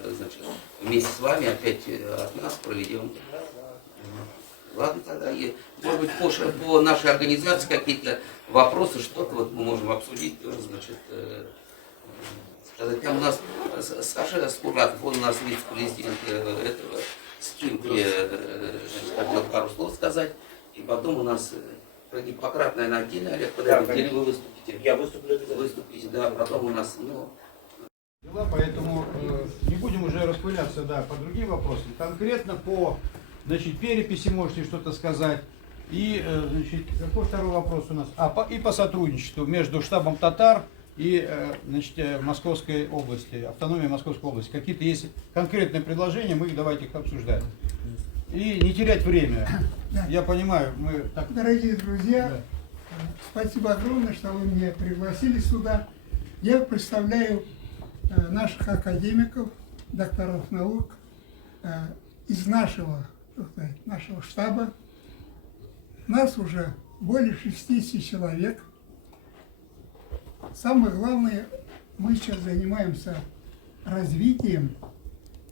значит, вместе с вами опять от нас проведем. Да, да. Ладно, тогда, может быть, по нашей организации какие-то вопросы, что-то вот мы можем обсудить тоже, значит, там у нас Саша Скуратов, он у нас вице-президент этого Скимки, хотел пару слов сказать. И потом у нас про Гиппократ, наверное, отдельно, Олег, подойдет, или вы выступите? Я выступлю обязательно. Выступите, да, потом у нас, ну, Поэтому не будем уже распыляться, да, по другим вопросам. Конкретно по, значит, переписи можете что-то сказать. И, значит, какой второй вопрос у нас? И по сотрудничеству между штабом татар и, значит, Московской области, автономией Московской области. Какие-то есть конкретные предложения, мы их давайте их обсуждать. И не терять время. Да. Я понимаю, мы так... Дорогие друзья, Да. спасибо огромное, что вы меня пригласили сюда. Я представляю наших академиков, докторов наук из нашего штаба. Нас уже более 60 человек. Самое главное, мы сейчас занимаемся развитием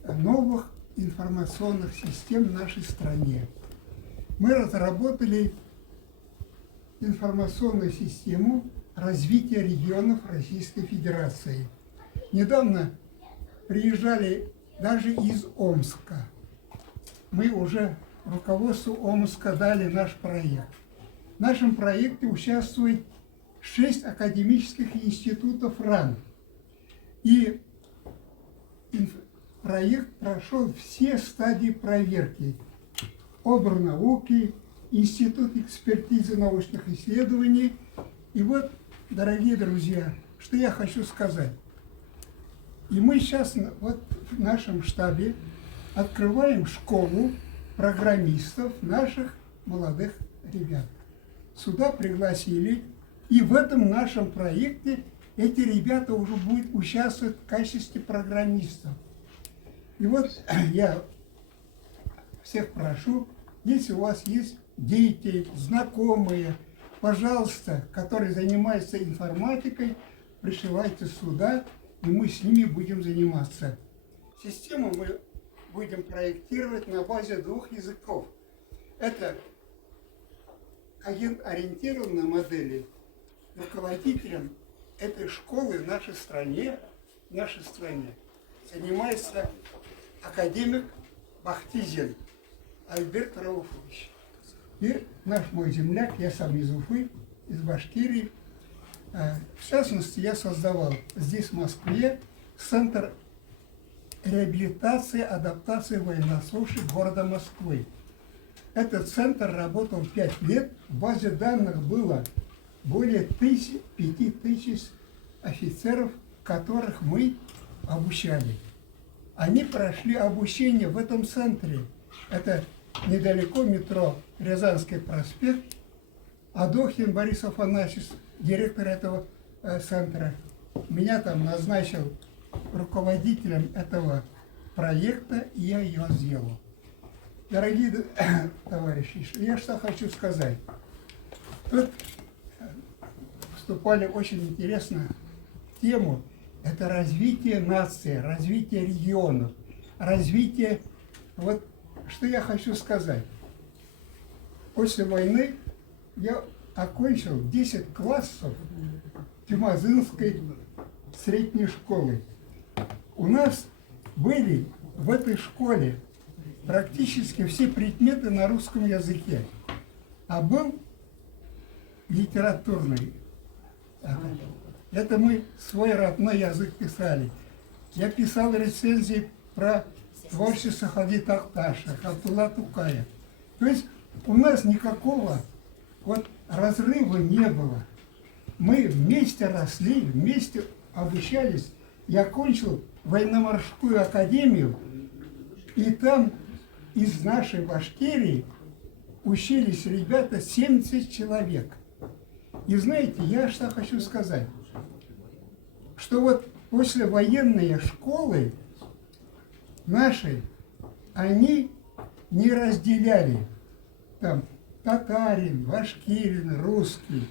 новых информационных систем в нашей стране. Мы разработали информационную систему развития регионов Российской Федерации. Недавно приезжали даже из Омска. Мы уже руководству Омска дали наш проект. В нашем проекте участвует 6 академических институтов РАН. И проект прошел все стадии проверки. Обрнауки, Институт экспертизы научных исследований. И вот, дорогие друзья, что я хочу сказать. И мы сейчас вот в нашем штабе открываем школу программистов, наших молодых ребят. Сюда пригласили, и в этом нашем проекте эти ребята уже будут участвовать в качестве программистов. И вот я всех прошу, если у вас есть дети, знакомые, пожалуйста, которые занимаются информатикой, присылайте сюда, и мы с ними будем заниматься. Систему мы будем проектировать на базе 2 языков. Это агент-ориентированные модели. Руководителем этой школы в нашей стране занимается академик Бахтизин Альберт Рауфович. И наш мой земляк, я сам из Уфы, из Башкирии. В частности, я создавал здесь, в Москве, центр реабилитации, адаптации военнослужащих города Москвы. Этот центр работал 5 лет, в базе данных было более 5000 офицеров, которых мы обучали. Они прошли обучение в этом центре. Это недалеко метро Рязанский проспект. Адохин Борис Афанасьевич, директор этого центра, меня там назначил руководителем этого проекта, и я ее сделал. Дорогие товарищи, я что хочу сказать. Тут вступали очень интересно в тему. Это развитие нации, развитие регионов, развитие... Вот что я хочу сказать. После войны я окончил 10 классов Тюмазынской средней школы. У нас были в этой школе практически все предметы на русском языке, а был литературный. Это мы свой родной язык писали. Я писал рецензии про творчество Хади Такташа, Абдулла Тукая. То есть у нас никакого вот разрыва не было. Мы вместе росли, вместе обучались. Я окончил военно-морскую академию, и там из нашей Башкирии учились ребята 70 человек. И знаете, я что хочу сказать, что вот после военной школы нашей, они не разделяли там татарин, башкирин, русский.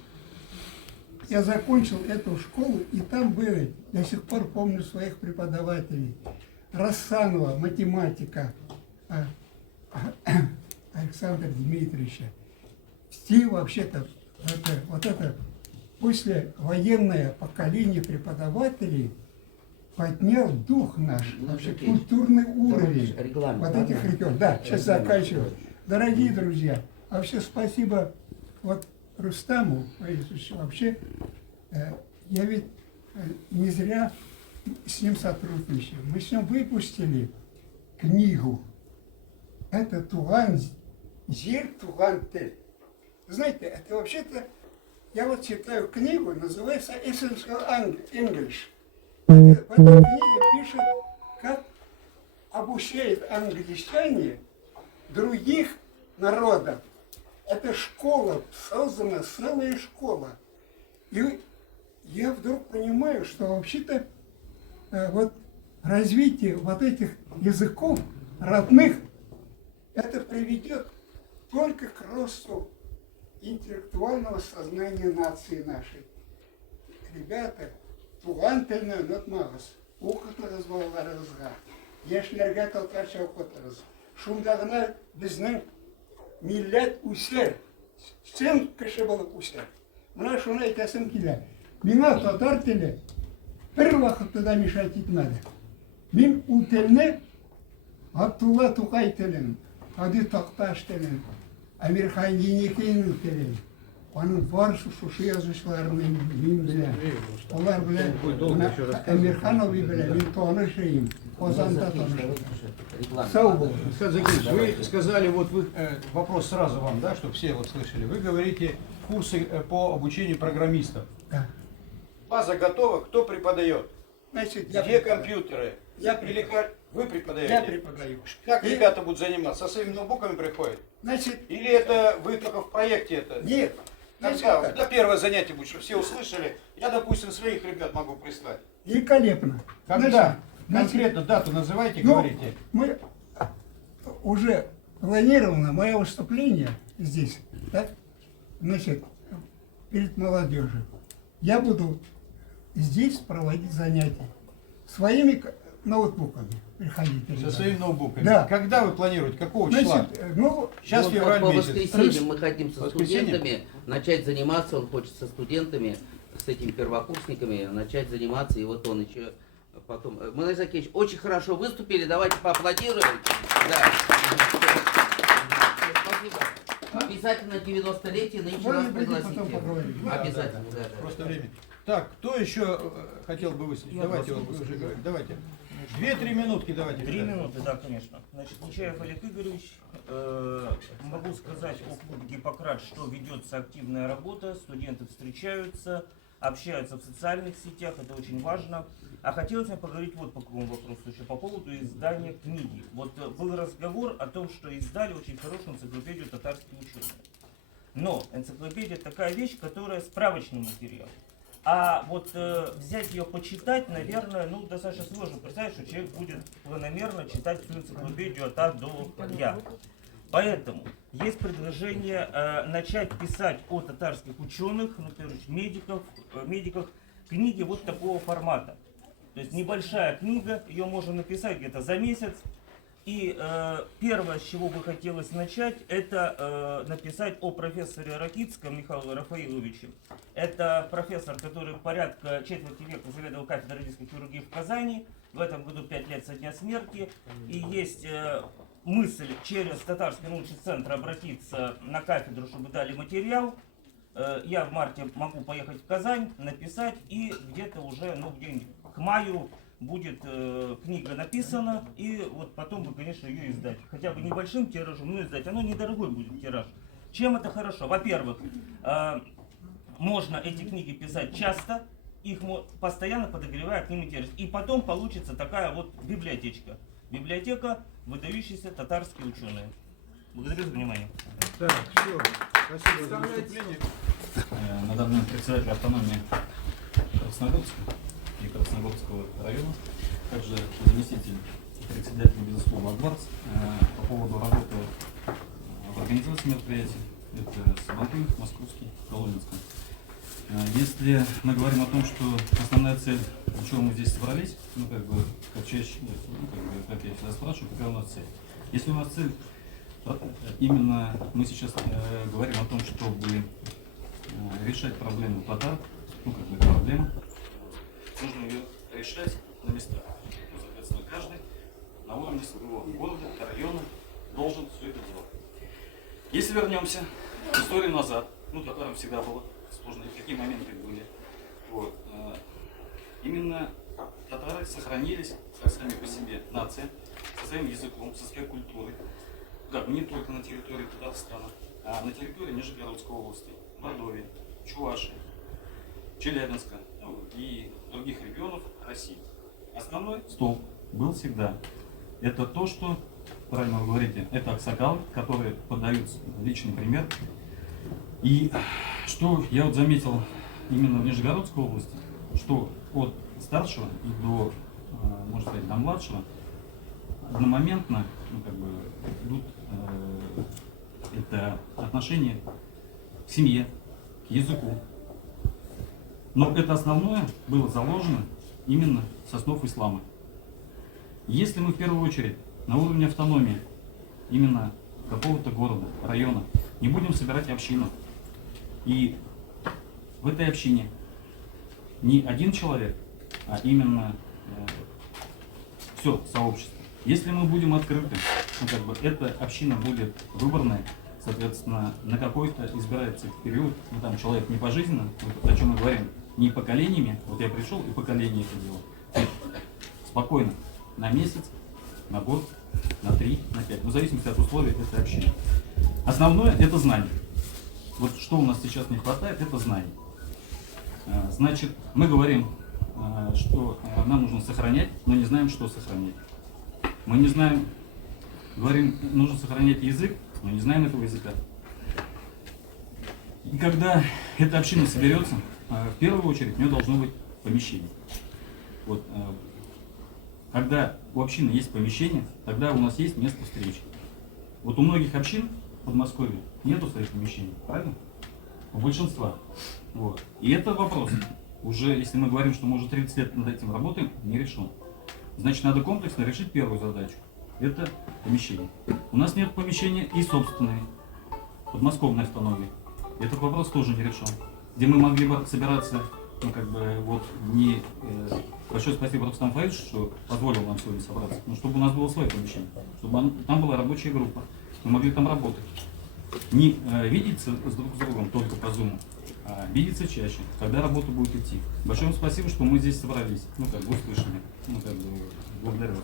Я закончил эту школу, и там были, до сих пор помню своих преподавателей, Рассанова, математика, Александра Дмитриевича. Все вообще-то, вот это послевоенное поколение преподавателей поднял дух наш, вообще культурный уровень вот этих регионов. Да, сейчас заканчиваю. Дорогие друзья, а вообще спасибо вот Рустаму, вообще, я ведь не зря с ним сотрудничаем. Мы с ним выпустили книгу. Это Туган Зир Туган-Тель. Знаете, это вообще-то, я вот читаю книгу, называется Essential English. В этой книге пишет, как обучают англичане других народов. Это школа, создана целая школа. И я вдруг понимаю, что вообще-то вот развитие вот этих языков родных, это приведет только к росту интеллектуального сознания нации нашей. Ребята, тугантельно нотмагас, ухатырыз балаларызға, яшьләргә татарча укытырыз. Шунда гына безнең милләт үсәр, сен кеше булып үсәр. Менә шуны әйтәсем килә. Миңа татар теле бер вакытта да мишать итмәде. Мин ул телне Абдулла Тукай телен, Хади Такташ телен, Әмирхан Енекеевнең телен, аның барысы шушы язучыларны мин беләм. Алар белән Әмирхан абый белән мин танышыйм. Казанда танышыйм. Сау булыгыз. Александр Закирович, вы сказали, вот вы, вопрос сразу вам, да, чтобы все вот слышали. Вы говорите курсы по обучению программистов. Да. База готова, кто преподает? Значит, Где компьютеры? Я Или как вы преподаете? Я преподаю. Как И- ребята будут заниматься? Со своими ноутбуками приходят? Значит, Или это вы только в проекте это? нет. Значит, Когда? как? Когда первое занятие будет, чтобы все услышали? Я, допустим, своих ребят могу прислать. Великолепно. Когда? Значит, Конкретно дату называйте, ну, говорите. мы уже планировано мое выступление здесь, да? Значит, перед молодежью. Я буду здесь проводить занятия своими ноутбуками. Приходите. Со ребята. своими ноутбуками. Да. Когда вы планируете? Какого числа? Значит, ну, Сейчас Вот февраль по месяц. воскресеньям мы хотим со Воскресенье? студентами начать заниматься, он хочет со студентами, с этими первокурсниками начать заниматься, и вот он еще потом... Михаил Закирович, очень хорошо выступили, давайте поаплодируем. Да. Спасибо. Обязательно 90-летие нынче нас может быть, потом пригласите. поговорим. Обязательно, да, да. Просто время. Так, кто еще хотел бы выступить? Давайте, вот вы уже говорите. Давайте. 2-3 минутки давайте. 3 ребята. минуты, да, конечно. Значит, Нечаев Олег Игоревич, могу сказать о клубе Гиппократ, что ведется активная работа, студенты встречаются, общаются в социальных сетях, это очень важно. А хотелось мне поговорить вот по какому вопросу еще, по поводу издания книги. Вот был разговор о том, что издали очень хорошую энциклопедию «Татарские ученые». Но энциклопедия такая вещь, которая справочный материал. А вот взять ее почитать, наверное, ну достаточно сложно представить, что человек будет планомерно читать всю энциклопедию от А до Я. Поэтому есть предложение начать писать о татарских ученых, ну, в первую очередь, медиках, книги вот такого формата. То есть небольшая книга, ее можно написать где-то за месяц. И первое, с чего бы хотелось начать, это написать о профессоре Ракитском Михаиле Рафаиловиче. Это профессор, который порядка четверти века заведовал кафедрой радийской хирургии в Казани. В этом году 5 лет со дня смерти. И есть мысль через Татарский научный центр обратиться на кафедру, чтобы дали материал. Я в марте могу поехать в Казань, написать, и где-то уже, ну, где-нибудь к маю будет книга написана, и вот потом бы, конечно, ее издать. Хотя бы небольшим тиражом, но издать. Оно недорогой будет тираж. Чем это хорошо? Во-первых, можно эти книги писать часто, их постоянно подогревая к ним интерес. И потом получится такая вот библиотечка. Библиотека «Выдающиеся татарские ученые». Благодарю за внимание. Так, все. Спасибо за выступление. На данный момент председатель автономии Красногорска и Красногорского района, также заместитель председателя бизнес-клуба «Акбарс» по поводу работы в организации мероприятий. Это Сабантуй, Московский, Коломенский. Если мы говорим о том, что основная цель, для чего мы здесь собрались, ну как бы, как чаще, ну, как я всегда спрашиваю, какая у нас цель. Если у нас цель, именно мы сейчас говорим о том, чтобы решать проблему татар, ну как бы проблему, нужно ее решать на местах. Ну, соответственно, каждый на уровне своего города, района должен все это делать. Если вернемся в историю назад, ну татарам всегда было сложно, какие моменты были. Вот. Именно Татары сохранились как сами по себе нация, со своим языком, со своей культурой. Да, не только на территории Татарстана, а на территории Нижегородской области, Мордовии, Чувашии, Челябинска, ну, и других регионов России. Основной столб был всегда. Это то, что, правильно вы говорите, это аксакалы, которые подают личный пример. И что я вот заметил именно в Нижегородской области, что от старшего и до, можно сказать, до младшего одномоментно, ну, как бы, идут это отношение к семье, к языку. Но это основное было заложено именно с основ ислама. Если мы в первую очередь на уровне автономии именно какого-то города, района не будем собирать общину, и в этой общине не один человек, а именно все сообщество. Если мы будем открыты, ну, как бы, эта община будет выборная, соответственно, на какой-то избирается период, ну, там человек не пожизненно, вот, о чем мы говорим, не поколениями, вот я пришел и поколение это делал. Нет. Спокойно, на месяц, на год, на 3, на 5, в зависимости от условий этой общины. Основное это знание. Вот что у нас сейчас не хватает, это знание. Значит, мы говорим, что нам нужно сохранять, но не знаем, что сохранять. Мы не знаем, говорим, нужно сохранять язык, но не знаем этого языка. И когда эта община соберется, в первую очередь у нее должно быть помещение. Вот, когда у общины есть помещение, тогда у нас есть место встречи. Вот у многих общин в Подмосковье нету своих помещений, правильно? У большинства. Вот. И это вопрос. Уже, если мы говорим, что мы уже 30 лет над этим работаем, не решен. Значит, надо комплексно решить первую задачу. Это помещение. У нас нет помещения и собственной подмосковной автономии. Этот вопрос тоже не решен. Где мы могли бы собираться, ну, как бы, вот, не... Большое спасибо Рустаму Фаидовичу, что позволил нам сегодня собраться. Но чтобы у нас было свое помещение. Чтобы там была рабочая группа. Мы могли там работать. Не видеться друг с другом только по зуму, а видеться чаще, когда работа будет идти. Большое вам спасибо, что мы здесь собрались. Ну, как бы услышали. Ну, как бы, благодарю вас.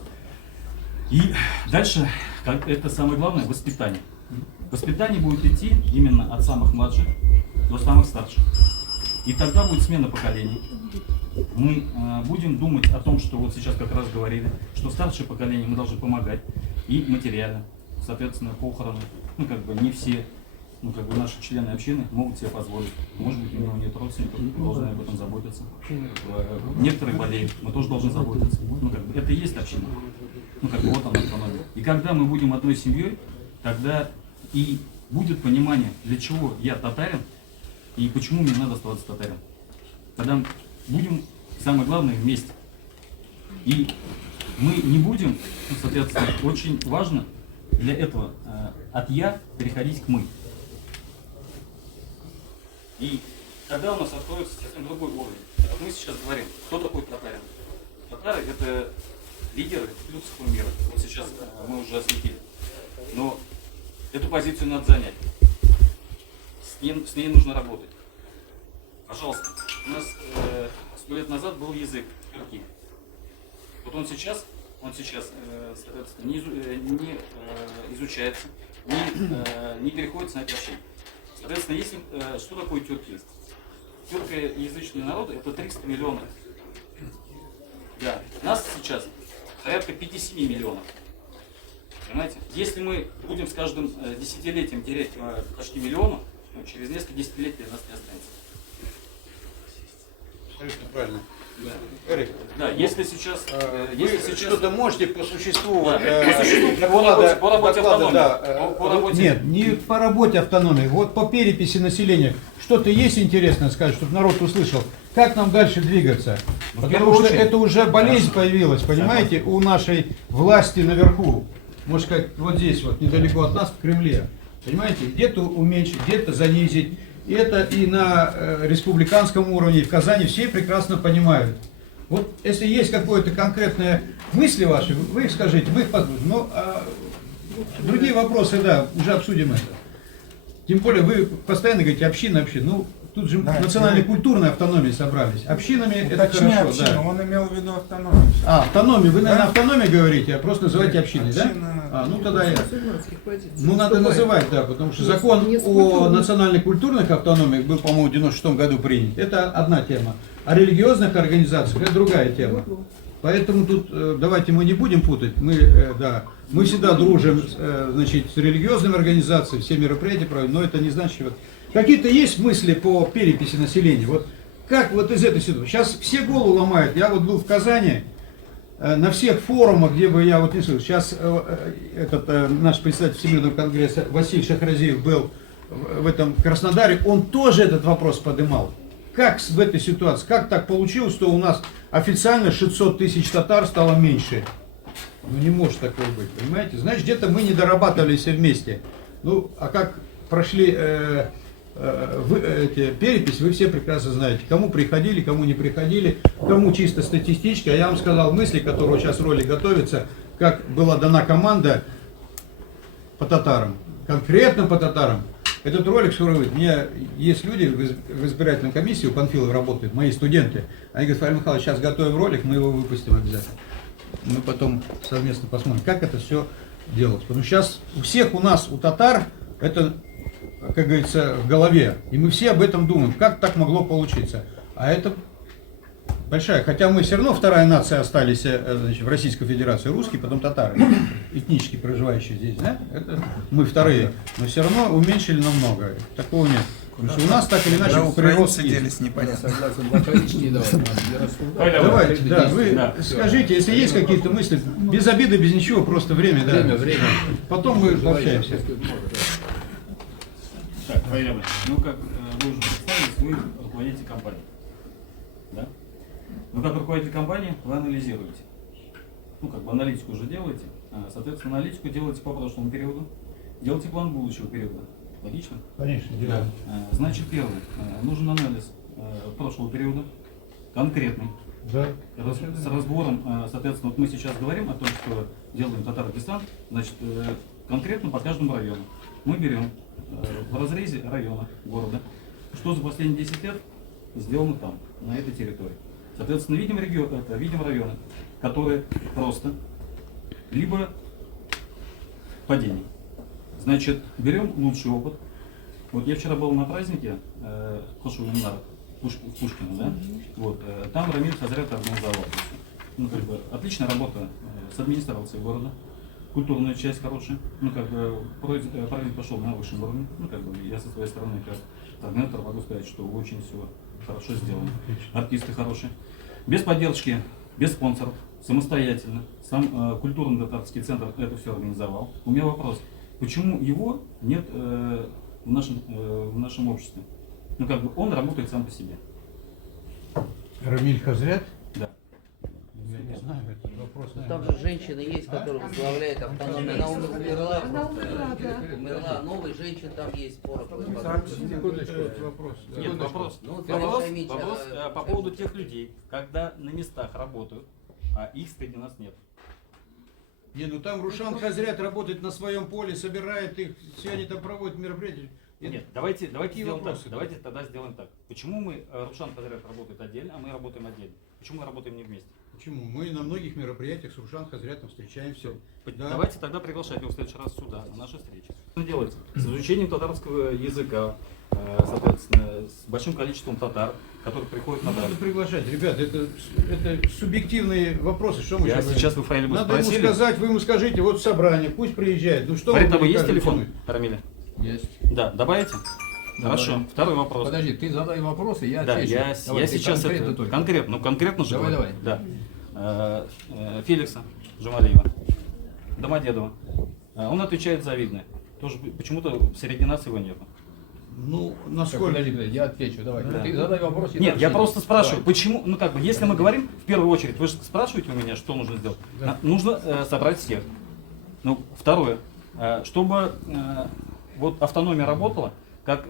И дальше, как это самое главное, воспитание. Воспитание будет идти именно от самых младших до самых старших. И тогда будет смена поколений. Мы будем думать о том, что вот сейчас как раз говорили, что старшее поколение мы должны помогать и материально, соответственно, похороны. Ну, как бы не все, ну, как бы наши члены общины могут себе позволить. Может быть, у него нет родственников, мы должны об этом заботиться. Некоторые болеют, мы тоже должны заботиться. Ну, как бы это и есть община. Ну, как бы вот она автономия. И когда мы будем одной семьей, тогда и будет понимание, для чего я татарин и почему мне надо оставаться татарин. Когда будем, самое главное, вместе. И мы не будем, ну, соответственно, очень важно для этого от «я» переходить к «мы». И когда у нас откроется совсем другой уровень, вот мы сейчас говорим, кто такой татарин? Татары – это лидеры людского мира. Вот сейчас мы уже осветили. Но эту позицию надо занять. С ней нужно работать. Пожалуйста, у нас 100 лет назад был язык тюрки. Вот он сейчас, соответственно, не изучается, не переходит на общение. Соответственно, если, что такое тюрки? Тюркоязычные народы – это 300 миллионов. Да. Нас сейчас порядка 5-7 миллионов. Понимаете? Если мы будем с каждым десятилетием терять почти миллион, ну, через несколько десятилетий нас не останется. Абсолютно правильно. Да. Эрик, Да, если сейчас... что-то можете по существу... Да, по существу, по работе автономии. Да, по работе... Нет, не по работе автономии. Вот по переписи населения. Что-то есть интересное сказать, чтобы народ услышал. Как нам дальше двигаться? Потому что это уже болезнь появилась, понимаете, у нашей власти наверху. Можно сказать, вот здесь, вот недалеко от нас, в Кремле. Понимаете, где-то уменьшить, где-то занизить. И это и на республиканском уровне, и в Казани все прекрасно понимают. Вот если есть какое-то конкретное мысли ваши, вы их скажите, мы их послушаем. Но другие вопросы, да, уже обсудим это. Тем более вы постоянно говорите община. Ну, тут же Да, национально-культурные автономии собрались. Общинами это Уточни хорошо, общину, да. он имел в виду автономию. Автономию. Вы, наверное, Да. автономии говорите, а просто называете общиной, да? Община- Ну тогда я. Ну надо называть, да, потому что закон о национально-культурных автономиях был, по-моему, в 96 году принят. Это одна тема. А религиозных организациях это другая тема. Поэтому тут давайте мы не будем путать. Мы всегда дружим значит, с религиозными организациями, все мероприятия проводим, но это не значит, что... Какие-то есть мысли по переписи населения? Вот как вот из этой ситуации? Сейчас все голову ломают. Я вот был в Казани, на всех форумах, где бы я вот не слышал. Сейчас наш председатель Всемирного конгресса Василий Шахразиев был в этом Краснодаре, он тоже этот вопрос поднимал. Как в этой ситуации, как так получилось, что у нас официально 600 тысяч татар стало меньше? Ну не может такого быть, понимаете? Значит, где-то мы не дорабатывали все вместе. Ну, а как прошли перепись, вы все прекрасно знаете. Кому приходили, кому не приходили, кому чисто статистически. А я вам сказал мысли, которые сейчас ролик готовится, как была дана команда по татарам, конкретно по татарам. Этот ролик скоро выйдет. У меня есть люди в избирательной комиссии, у Панфилова работают, мои студенты. Они говорят: Фарид Михайлович, сейчас готовим ролик, мы его выпустим обязательно. Мы потом совместно посмотрим, как это все делать. Потому что сейчас у всех у нас, у татар, это, как говорится, в голове. И мы все об этом думаем, как так могло получиться. А это большая. Хотя мы все равно вторая нация остались, значит, в Российской Федерации. Русские, потом татары, этнически проживающие здесь. Да? Это мы вторые. Но все равно уменьшили намного. Такого нет. Потому что у нас так или иначе Да, прирост украинцы есть. делись непонятно. Давайте, да, вы скажите, если есть какие-то мысли, без обиды, без ничего, просто время, да. Время. Потом мы пообщаемся. Так, Фарид Абрамович, ну как вы уже представились, вы руководитель компании. Да? Ну как руководитель компании вы анализируете. Ну как бы аналитику уже делаете. Соответственно, аналитику делаете по прошлому периоду. Делаете план будущего периода. Логично? Конечно, Да. делаем. Значит, первый. Нужен анализ прошлого периода. Конкретный. Да. С разбором, соответственно, вот мы сейчас говорим о том, что делаем Татарстан, значит, конкретно по каждому району. Мы берем в разрезе района, города, что за последние 10 лет сделано там, на этой территории. Соответственно, видим районы, которые просто либо падение. Значит, берем лучший опыт. Вот я вчера был на празднике прошлого вебинара в Пушкино, да? Вот, там Рамиль Хазрят организовал. Ну, как бы, отличная работа с администрацией города, культурная часть хорошая. Ну, как бы, праздник пошел на высшем уровне. Ну, как бы, я со своей стороны, как организатор, могу сказать, что очень все хорошо сделано. Артисты хорошие. Без поддержки, без спонсоров, самостоятельно. Сам культурный татарский центр это все организовал. У меня вопрос. Почему его нет в нашем обществе? Ну, как бы он работает сам по себе. Рамиль Хазрят? Да. Я не знаю, это вопрос, Там наверное. же женщина есть, которая возглавляет автономию. Она умерла. Умерла. Новой женщин там есть. Секундочку, вопрос. Да. Нет, вопрос. Ну, Вопрос, Фарид вопрос Шамиль, по поводу тех людей, когда на местах работают, а их среди нас нет. Не, ну там Рушан Хазрят работает на своем поле, собирает их, все они там проводят мероприятия. Нет, давайте Какие сделаем вопросы? так. Давайте тогда сделаем так. Почему мы Рушан Хазрят работает отдельно, а мы работаем отдельно? Почему мы работаем не вместе? Почему? Мы на многих мероприятиях с Рушан Хазрятом встречаемся. Да. Давайте тогда приглашать его в следующий раз сюда, на наши встречи. Что делать? С изучением татарского языка, соответственно, с большим количеством татар, которые приходят на Надо дачу. приглашать. Ребят, это субъективные вопросы. Что мы Я сейчас сейчас вы Фаиле Надо ему спросили. сказать, вы ему скажите, вот собрание, пусть приезжает. Ну что Фарид, вы а вы есть каждый телефон, тянуть? Рамиля? Есть. Да, добавите? Хорошо. Второй вопрос. Подожди, ты задай вопросы, я Да, отвечу. я Давай, ты сейчас конкретно это, только. конкретно, ну конкретно же. Давай, говорю. давай. Да. Феликса Жамалиева, Домодедова. Он отвечает за Видное. Тоже почему-то среди нас его нет. Ну, Так, насколько... подожди, я отвечу, давай. Да. Ты задай вопрос. Нет, я просто спрашиваю, Давай. почему, ну как бы, если мы говорим, в первую очередь, вы же спрашиваете у меня, что нужно сделать. Да. Нужно собрать всех. Ну, второе, чтобы вот автономия работала, как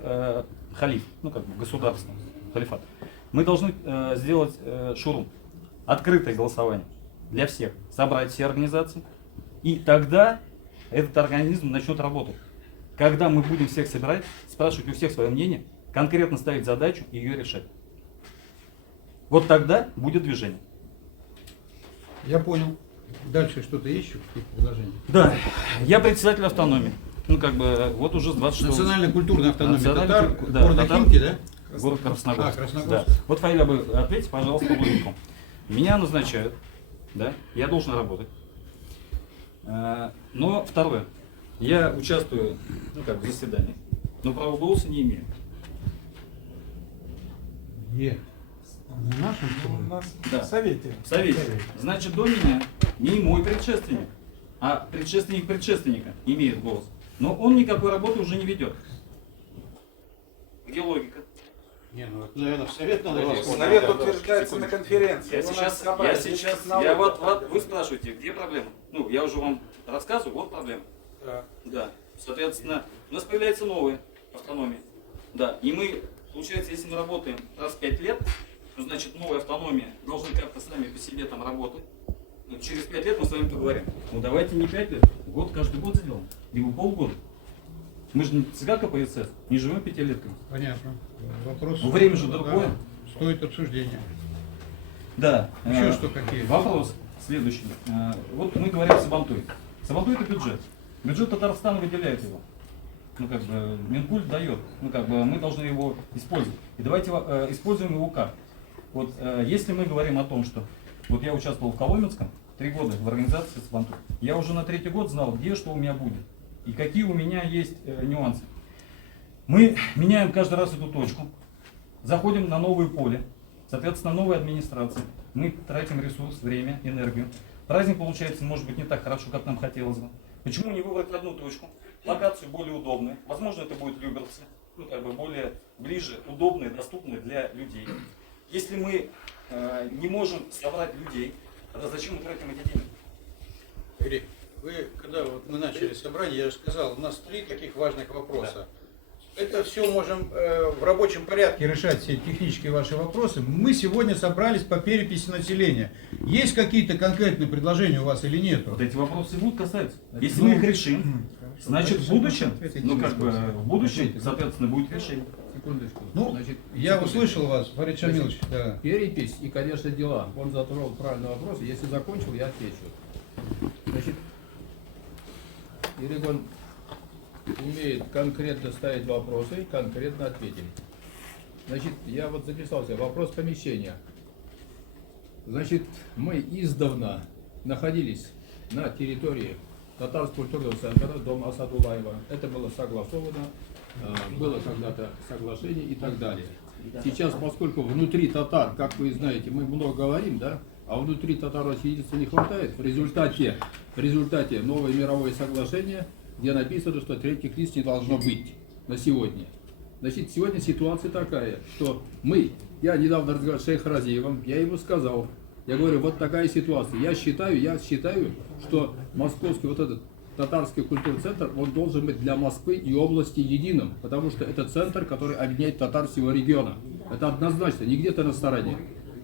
халиф, ну как бы государство, халифат, мы должны сделать шурум, открытое голосование для всех, собрать все организации, и тогда этот организм начнет работать. когда мы будем всех собирать, спрашивать у всех свое мнение, конкретно ставить задачу и ее решать. Вот тогда будет движение. Я понял. Дальше что-то есть еще? Какие-то предложения? Да, я председатель автономии. Ну, как бы, вот уже с 26 Национально-культурная автономия Национальная татар, да, города татар, Химки, да? Город Красногорск. А, Красногорск. Да. Вот, Фаиля, вы ответьте, пожалуйста, логику. Меня назначают, да, я должен работать. Но второе, я участвую, ну, как бы, в заседании, но права голоса не имею. В нашем у нас Да. в Совете. В Совете. Значит, до меня не мой предшественник, а предшественник предшественника имеет голос. Но он никакой работы уже не ведет. Где логика? Не, ну это, наверное, в совет надо вас. Совет утверждается на конференции. Я Его сейчас, надо собрать. я сейчас, Налог. я вот, вы спрашиваете, где проблема? Ну, я уже вам рассказываю, вот проблема. Да. Соответственно, у нас появляется новая автономия. Да. И мы, получается, если мы работаем раз в 5 лет, то значит новая автономия должны как-то сами по себе там работать. Ну, через 5 лет мы с вами поговорим. Ну давайте не 5 лет, год, каждый год сделаем. Либо полгода. Мы же не ЦК КПСС, не живем пятилетками. Понятно. Вопрос. Ну, время же да, другое. Стоит обсуждения. Да. Еще что какие? Вопрос следующий. Вот мы говорим о Сабантуе. Сабантуй — это бюджет. Бюджет Татарстана выделяет его. Ну, как бы, Минкульт дает. Ну, как бы, мы должны его использовать. И давайте используем его как. Вот, если мы говорим о том, что вот я участвовал в Коломенском 3 года в организации Сабантуй, я уже на 3-й год знал, где что у меня будет. И какие у меня есть нюансы. Мы меняем каждый раз эту точку, заходим на новое поле, соответственно, новая администрация. Мы тратим ресурс, время, энергию. Праздник получается, может быть, не так хорошо, как нам хотелось бы. Почему не выбрать одну точку, локацию более удобную? Возможно, это будет Люберцы, ну, как бы более ближе, удобные, доступные для людей. Если мы не можем собрать людей, тогда зачем мы тратим эти деньги? Ирик, вы, когда вот мы начали собрание, я же сказал, у нас 3 таких важных вопроса. Это все можем в рабочем порядке решать, все технические ваши вопросы. Мы сегодня собрались по переписи населения. Есть какие-то конкретные предложения у вас или нет? Вот эти вопросы будут касаться. Если мы их решим, значит в будущем, ну как бы в будущем, соответственно, будет решение. Секундочку. Ну, Значит, я секундочку. услышал вас, Фарид Шамилович. Да. Перепись и, конечно, дела. Он затронул правильный вопрос. Если закончил, я отвечу. Значит, Иригон умеет конкретно ставить вопросы, конкретно ответим. Значит, я вот записался. Вопрос помещения. Значит, мы издавна находились на территории Татарского культурного центра, дома Асадулаева. Это было согласовано, было когда-то соглашение и так далее. Сейчас, поскольку внутри татар, как вы знаете, мы много говорим, да, а внутри татар единства не хватает, в результате новое мировое соглашение, где написано, что третьих лиц не должно быть на сегодня. Значит, сегодня ситуация такая, что я недавно разговаривал с Шейх Разиевым, я ему сказал, я говорю, вот такая ситуация. Я считаю, что московский вот этот татарский культурный центр, он должен быть для Москвы и области единым, потому что это центр, который объединяет татар всего региона. Это однозначно, не где-то на стороне.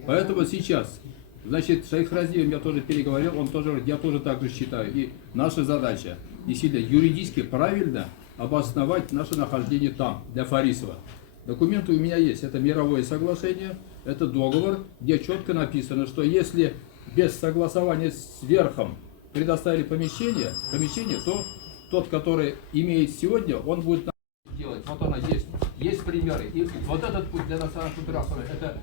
Поэтому сейчас, значит, Шейх Разиев я тоже переговорил, он тоже говорит, я тоже так же считаю. И наша задача действительно юридически правильно обосновать наше нахождение там, для Фарисова. Документы у меня есть, это мировое соглашение, это договор, где четко написано, что если без согласования с верхом предоставили помещение, то тот, который имеет сегодня, он будет делать. Вот она есть примеры. И вот этот путь для национальной культуры, это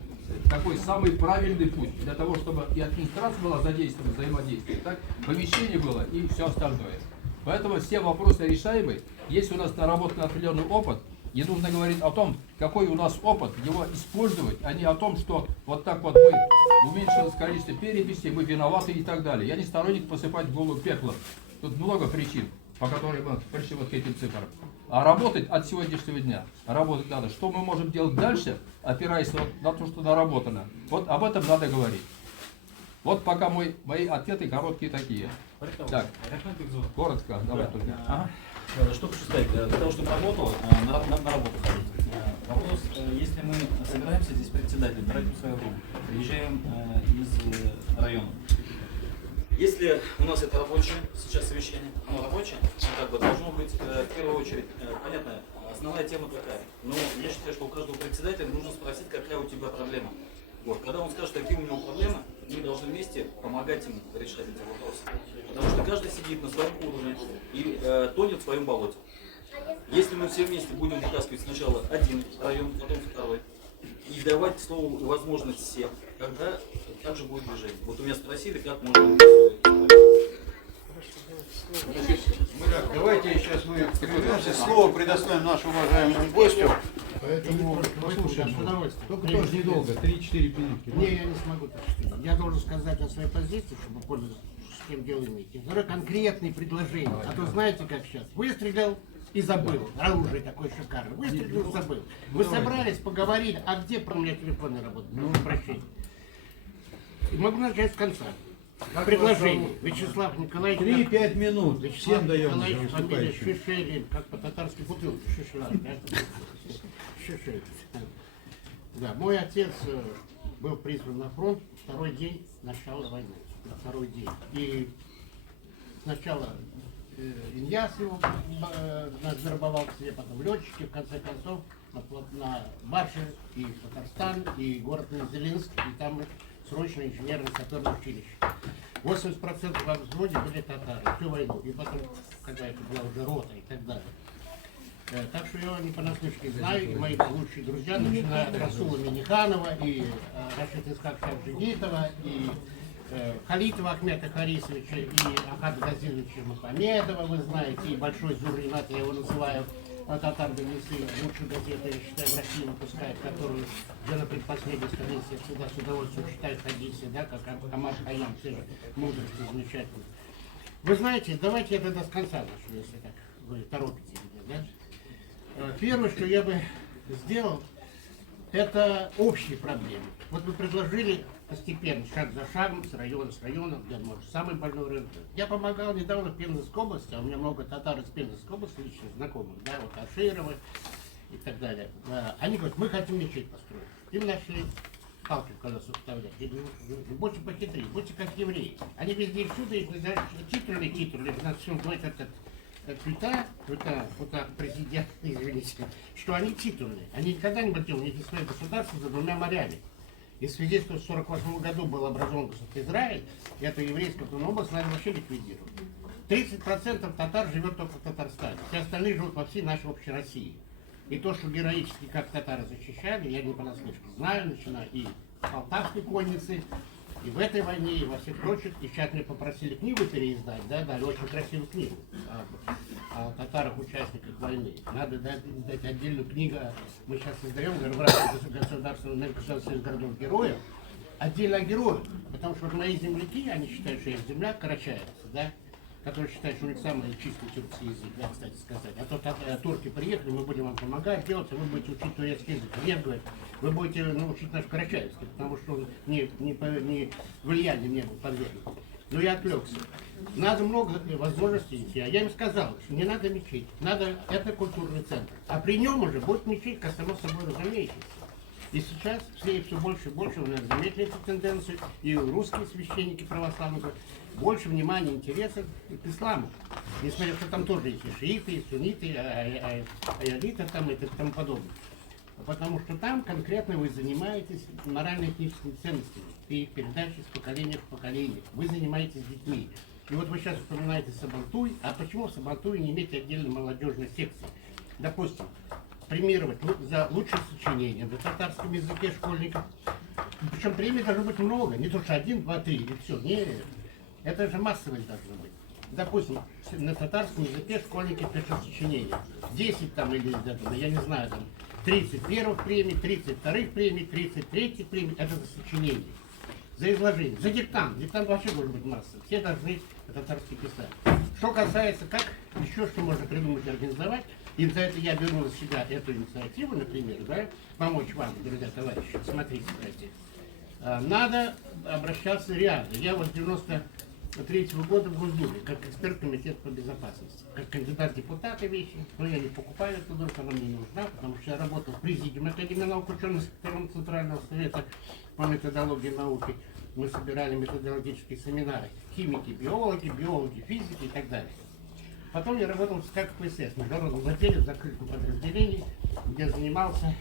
такой самый правильный путь для того, чтобы и администрация была задействована, взаимодействие, так, помещение было и все остальное. Поэтому все вопросы решаемы. Есть у нас наработан определенный опыт. Не нужно говорить о том, какой у нас опыт, его использовать, а не о том, что вот так вот мы уменьшилось количество переписей, мы виноваты и так далее. Я не сторонник посыпать голову пеплом. Тут много причин, по которым мы пришли вот к этим цифрам. А работать от сегодняшнего дня, работать надо. Что мы можем делать дальше, опираясь на то, что наработано. Вот об этом надо говорить. Вот пока мои ответы короткие такие. Так, коротко, давай только. Ага. Что хочу сказать, для того, чтобы работало, на работу ходить. Вопрос, если мы собираемся здесь председатель, тратим свое время, приезжаем из района, Если у нас это рабочее сейчас совещание, оно рабочее, как бы должно быть в первую очередь, понятно, основная тема какая. Но я считаю, что у каждого председателя нужно спросить, какая у тебя проблема. Вот, когда он скажет, какие у него проблемы, мы должны вместе помогать им решать эти вопросы. Потому что каждый сидит на своем уровне и тонет в своем болоте. Если мы все вместе будем вытаскивать сначала один район, потом второй, и давать слово и возможность всем, тогда также будет движение. Вот у меня спросили, как можно... Так, давайте сейчас мы прервемся. Слово предоставим нашему уважаемому гостю. Поэтому послушаем. Только тоже недолго, 3-4 минутки. Не, я не смогу так сказать. Я должен сказать о своей позиции, чтобы пользоваться, с кем дело имеете. Второе, конкретные предложения. А то знаете, как сейчас. Выстрелил и забыл. Оружие такое шикарное. Выстрелил и забыл. Вы собрались, поговорили, а где про меня телефон не работает? Ну, прощения. И могу начать с конца. Предложение. Вячеслав Николаевич. 3-5 минут. Вячеслав Всем даем Николаевич, фамилия выступающим. Шишелин, как по-татарски бутылка. Шишелин. Шишелин. Да, мой отец был призван на фронт второй день начала войны. На второй день. И сначала Ильяс его завербовал к себе, потом летчики, в конце концов на Баше и Татарстан, и город Зеленск, и там срочное инженерно-саперное училище. 80% во взводе были татары всю войну, и потом, когда это была уже рота и так далее. Так что я его не понаслышке знаю, и мои лучшие друзья, начиная от Расула Миниханова, и Рашид Исхак Шахжигитова, и Халитова Ахмета Харисовича, и Ахада Газизовича Мухамедова, вы знаете, и Большой Зурринат, я его называю, Татар Донесы, лучшую газету, я считаю, в России выпускает, которую где на предпоследней странице я всегда с удовольствием читаю хадисы, да, как Амар Хайям, все же мудрость замечательная. Вы знаете, давайте я тогда с конца начну, если так вы торопите меня, да? Первое, что я бы сделал, это общие проблемы. Вот вы предложили постепенно, шаг за шагом, с района, где может самый больной рынок. Я помогал недавно в Пензенской области, а у меня много татар из Пензенской области, лично знакомых, да, вот Ашировы и так далее. Они говорят, мы хотим мечеть построить. Им начали палки в колеса вставлять. Я говорю, вы больше похитрее, будьте как евреи. Они везде и всюду, и титрули, на всем говорят, это вот так, президент, извините, что они титульные. Они никогда не были, у них есть свое государство за двумя морями. И в связи с тем, что в 1948 году был образован государство Израиль, эту еврейскую область надо вообще ликвидировать. 30% татар живет только в Татарстане, все остальные живут во всей нашей общей России. И то, что героически как татары защищали, я не понаслышке знаю, начиная и с Полтавской конницы, и в этой войне, и во всех прочих. И сейчас мне попросили книгу переиздать, да, дали очень красивую книгу о татарах, участниках войны. Надо издать отдельную книгу. Мы сейчас создаем государственный союз городов-героев. Отдельно о героях. Потому что вот мои земляки, они считают, что их земля карачаевцы, да, которые считают, что у них самый чистый тюркский язык, да, кстати сказать. А то турки приехали, мы будем вам помогать делать, а вы будете учить турецкий язык. Нет, говорит, вы будете научить наш карачаевский, потому что он не влиянием не был подвергнут. Но я отвлекся. Надо много возможностей. Я им сказал, что не надо мечеть, надо этнокультурный центр. А при нем уже будет мечеть, как само собой разумеется. И сейчас все больше и больше, вы, наверное, заметили эту тенденцию, и русские священники православные говорят, больше внимания, интереса к исламу. Несмотря что там тоже есть и шииты, и сунниты, аялиты там и тому подобное. Потому что там конкретно вы занимаетесь морально-этическими ценностями и их передачей с поколения в поколение. Вы занимаетесь детьми. И вот вы сейчас вспоминаете Сабантуй, а почему в Сабантуе не иметь отдельной молодежной секции? Допустим, премировать за лучшее сочинение на татарском языке школьников. Причем премий должно быть много, не то что 1, 2, 3 и все. Не, это же массовость должно быть. Допустим, на татарском языке школьники пишут сочинения. 10 там или я не знаю, там 30 первых премий, 32 премий, 33 премий. Это за сочинение. За изложение, за диктант. Диктант вообще должен быть массовый. Все должны по-татарски писать. Что касается, как еще что можно придумать и организовать, и за это я беру на себя эту инициативу, например, да, помочь вам, друзья, товарищи. Смотрите, кстати. Надо обращаться реально. Я вот в 2003 года в Госдуме, как эксперт комитета по безопасности. Как кандидат в депутаты вещи, но я не покупаю эту должность, она мне не нужна, потому что я работал в президиуме Академии наук, ученым секретарем Центрального совета по методологии науки. Мы собирали методологические семинары. Химики, биологи, физики и так далее. Потом я работал в КПСС, международном отделе, в закрытом подразделении, где занимался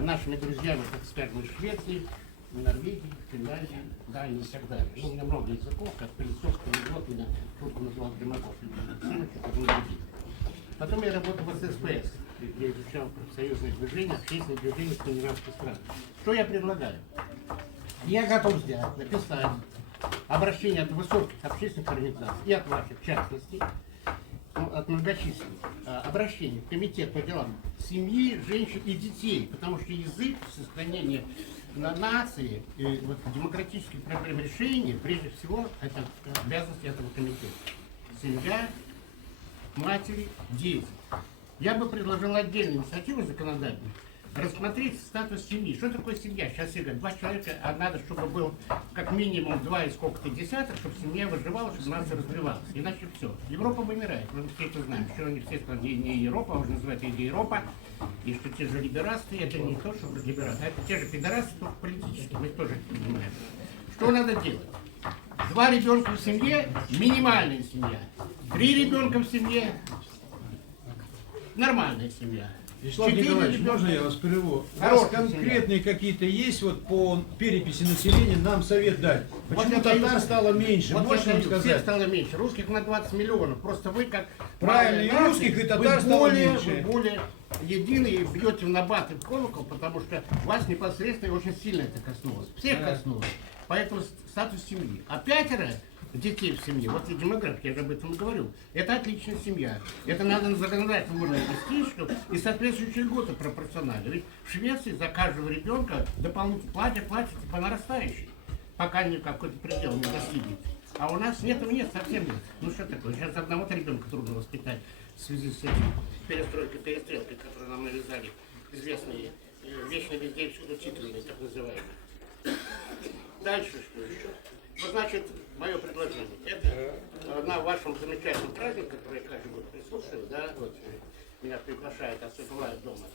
нашими друзьями, так скажем, из Швеции, Норвегии, Финляндии, Дании и так далее. Ну, у меня много языков, как философский год, меня шутку называл Димаков, Потом я работал в ССПС, где изучал профсоюзное движение, общественное движение скандинавских стран. Что я предлагаю? Я готов сделать, написать обращение от высоких общественных организаций и от ваших, в частности, от многочисленных, обращений в комитет по делам семьи, женщин и детей, потому что язык сохранения нации и вот, демократических проблем решения, прежде всего, это обязанность этого комитета. Семья, матери, дети. Я бы предложил отдельную инициативу законодательную, рассмотреть статус семьи. Что такое семья? Сейчас все говорят, 2 человека, а надо, чтобы был как минимум 2 и сколько-то десяток, чтобы семья выживала, чтобы нация развивалась. Иначе все. Европа вымирает. Мы все это знаем. Что они все страны не Европа, а уже называют ее Европа. И что те же либерасты, это не то, что либерасты, а это те же пидорасты, только политически. Мы тоже это понимаем. Что надо делать? 2 ребенка в семье – минимальная семья. 3 ребенка в семье – нормальная семья. Вячеслав Николаевич, можно я вас прерву? У вас конкретные какие-то есть вот по переписи населения нам совет дать? Почему вот татар стало меньше? Вот Можете нам всех сказать? стало меньше. Русских на 20 миллионов. Просто вы как... Правильно, и малая русских, нация, и татар вы стало более, меньше. Вы более едины и бьете в набат и в колокол, потому что вас непосредственно и очень сильно это коснулось. Всех коснулось. Поэтому статус семьи. А 5 детей в семье, вот и демограф, я же об этом говорю, это отличная семья. Это надо на законодательном уровне вести, что и соответствующие льготы пропорциональны. Ведь в Швеции за каждого ребенка дополнительно платят по нарастающей, пока не какой-то предел не достигнет. А у нас нет, совсем нет. Ну что такое, сейчас одного ребенка трудно воспитать в связи с этим перестрелкой, которую нам навязали известные, вечно везде и всюду титульные, так называемые. Дальше что еще? Ну, значит, мое предложение. Это на вашем замечательном празднике, который я каждый год присутствую, да, вот меня приглашают, освежевают дома,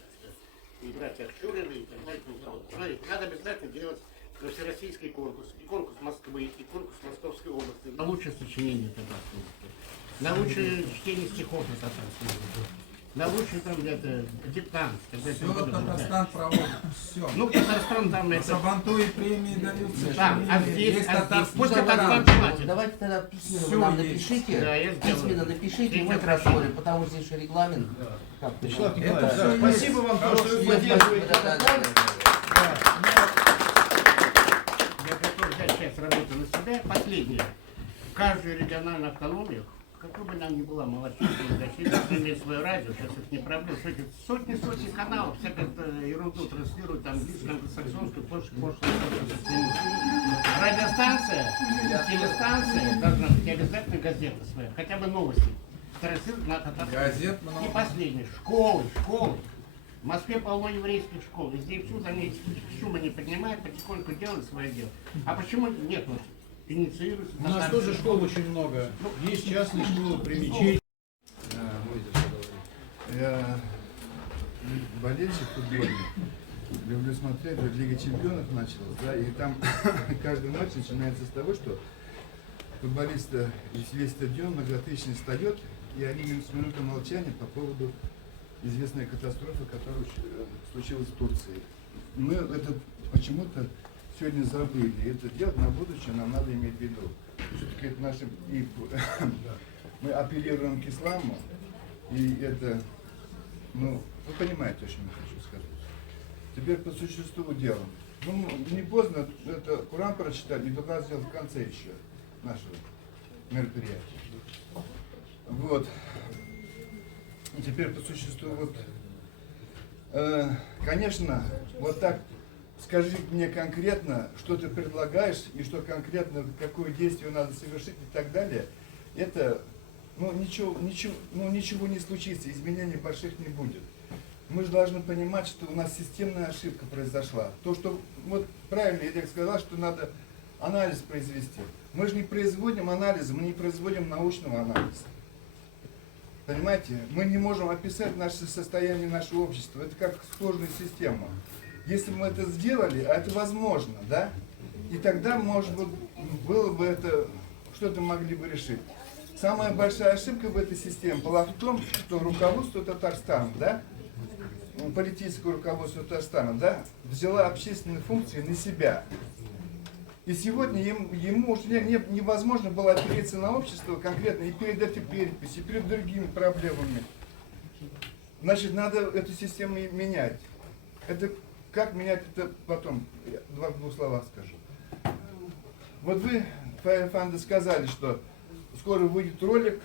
и братья Арчурины, и так далее. Смотрите, надо обязательно делать всероссийский конкурс, и конкурс Москвы, и конкурс Московской области. На лучшее сочинение татарского языка, на лучшее чтение стихов на татарском языке, на лучший там где-то диктант. Все Татарстан проводит, все. Ну, Татарстан там это... Сабантуи премии даются. Там, а здесь, есть татарский пусть Татарстан жаргон. платит. Давайте тогда письменно Всё нам есть. напишите, Да, я сделаю. письменно напишите, и мы это Хорошо. рассмотрим, потому что здесь же регламент. Как ты Вячеслав знаешь. Николаевич, всё да, есть. спасибо вам, Хорошо, что вы спасибо, поддерживаете да, да, этот да, фонд. Я готов взять часть работы на себя. Последнее. В каждую региональную автономию, какой бы она ни была малочисленной, значительно имеет свое радио, сейчас это не проблема, сотни каналов, всякую ерунду транслируют, английскую, англосаксонскую, польскую, радиостанция, телестанция должна быть обязательно газета своя, хотя бы новости. Транслируют на татарском. Газет много. И последнее. Школы. В Москве полно еврейских школ. Везде и всюду они шума не поднимают, потихоньку делают свое дело. А почему нет? Вот, инициируется. У нас тоже школ очень много. Есть частные школы при мечети. Я болельщик футбольный. Люблю смотреть, вот Лига Чемпионов началась, да, и там каждый матч начинается с того, что футболисты весь стадион многотысячный встает, и они с минуты молчания по поводу известной катастрофы, которая случилась в Турции. Мы это почему-то сегодня забыли. Это делать на будущее нам надо иметь в виду. Все-таки это наши... Мы апеллируем к исламу, и это... Ну, вы понимаете, что я хочу сказать. Теперь по существу дела. Ну, не поздно это Куран прочитать, не только сделать в конце еще нашего мероприятия. Вот. И теперь по существу, вот, конечно, вот так скажи мне конкретно, что ты предлагаешь, и что конкретно, какое действие надо совершить и так далее, это, ну, ничего не случится, изменений больших не будет. Мы же должны понимать, что у нас системная ошибка произошла. То, что, вот правильно я так сказал, что надо анализ произвести. Мы же не производим анализа, мы не производим научного анализа. Понимаете? Мы не можем описать наше состояние нашего общества. Это как сложная система. Если бы мы это сделали, а это возможно, да? И тогда, может быть, было бы это, что-то могли бы решить. Самая большая ошибка в этой системе была в том, что руководство Татарстана, да, политическое руководство Татарстана, да, взяла общественные функции на себя. И сегодня ему уже невозможно было опереться на общество конкретно и перед этой переписью, и перед другими проблемами. Значит, надо эту систему менять. Это как менять это потом? Я в двух словах скажу. Вот вы, Фанды, сказали, что скоро выйдет ролик,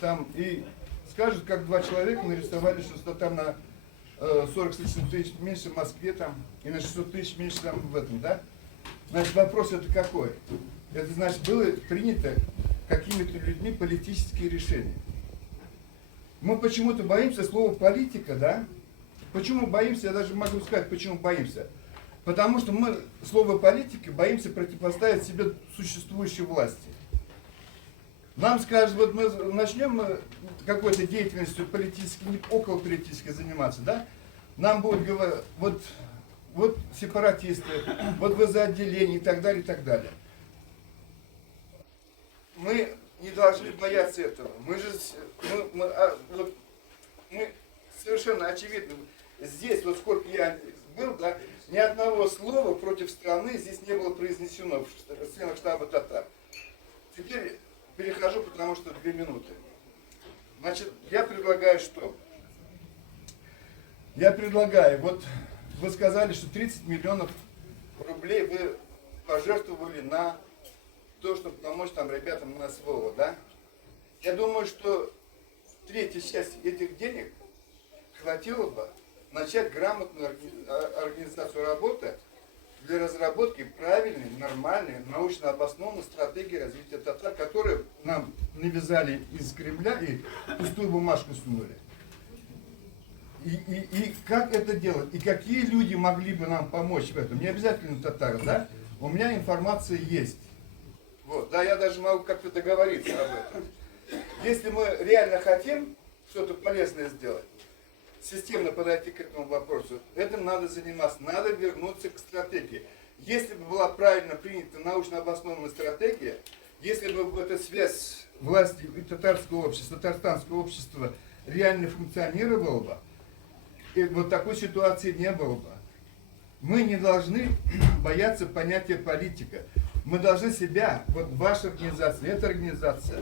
там и скажут, как два человека нарисовали, что там на 40 с лишним тысяч меньше в Москве там, и на 600 тысяч меньше там в этом, да? Значит, вопрос это какой? Это значит, было принято какими-то людьми политические решения. Мы почему-то боимся слова политика, да? Почему боимся? Я даже могу сказать, почему боимся. Потому что мы слово политика боимся противопоставить себе существующей власти. Нам скажут, вот мы начнем какой-то деятельностью политической, около политической заниматься, да? Нам будут говорить, вот сепаратисты, вот вы за отделение и так далее, и так далее. Мы не должны бояться этого. Мы совершенно очевидно, здесь, вот сколько я был, да, ни одного слова против страны здесь не было произнесено в членах штаба татар. Теперь перехожу, потому что 2 минуты. Значит, я предлагаю что? Я предлагаю, вот вы сказали, что 30 миллионов рублей вы пожертвовали на то, чтобы помочь там ребятам на СВО, да? Я думаю, что третья часть этих денег хватило бы начать грамотную организацию работы для разработки правильной, нормальной, научно обоснованной стратегии развития татар, которую нам навязали из Кремля и пустую бумажку сунули. И как это делать? И какие люди могли бы нам помочь в этом? Не обязательно татары, да? У меня информация есть. Вот, да, я даже могу как-то договориться об этом. Если мы реально хотим что-то полезное сделать, системно подойти к этому вопросу, этим надо заниматься, надо вернуться к стратегии. Если бы была правильно принята научно обоснованная стратегия, если бы эта связь власти и татарского общества, татарстанского общества реально функционировала бы, и вот такой ситуации не было бы. Мы не должны бояться понятия политика. Мы должны себя, вот ваша организация, эта организация,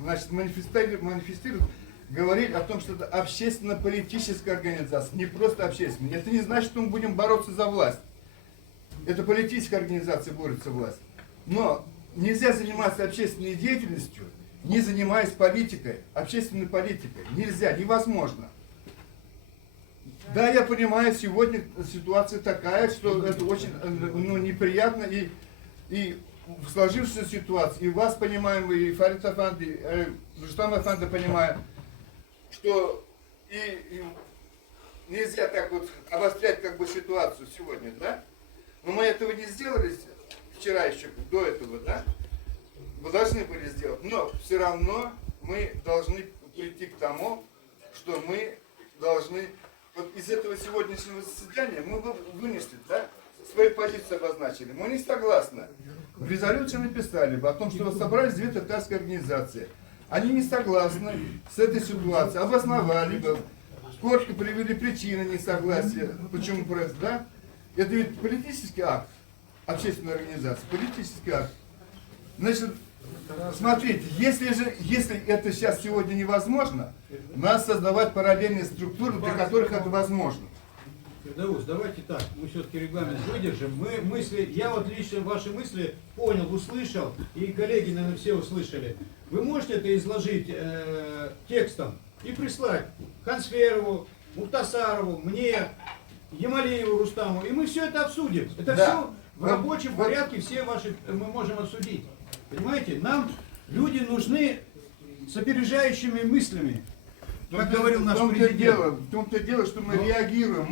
значит, манифестирует, говорить о том, что это общественно-политическая организация, не просто общественная. Это не значит, что мы будем бороться за власть. Это политическая организация борется за власть. Но нельзя заниматься общественной деятельностью, не занимаясь политикой, общественной политикой. Нельзя, невозможно. Да, я понимаю, сегодня ситуация такая, что это очень неприятно, и в сложившейся ситуации, и вас понимаем, и Фарид Афанди, и Рустам Афанди понимаем, что и нельзя так вот обострять как бы ситуацию сегодня, да? Но мы этого не сделали вчера еще, до этого, да? Мы должны были сделать, но все равно мы должны прийти к тому, что мы должны, вот из этого сегодняшнего заседания мы вынесли, да? Свои позиции обозначили. Мы не согласны. В резолюции написали бы о том, что собрались 2 татарские организации. Они не согласны с этой ситуацией, обосновали бы, коротко привели причины несогласия, почему происходит, да? Это ведь политический акт, общественной организации, политический акт. Значит, смотрите, если это сейчас сегодня невозможно, надо создавать параллельные структуры, для которых это возможно. Фирдаус, давайте так, мы все-таки регламент выдержим. Мы мысли, я вот лично ваши мысли понял, услышал, и коллеги, наверное, все услышали. Вы можете это изложить текстом и прислать Хансферову, Мухтасарову, мне, Ямалиеву, Рустаму, и мы все это обсудим. Это да. все в рабочем порядке, все ваши мы можем обсудить. Понимаете, нам люди нужны с опережающими мыслями. Как говорил наш президент. В том-то дело, что мы реагируем,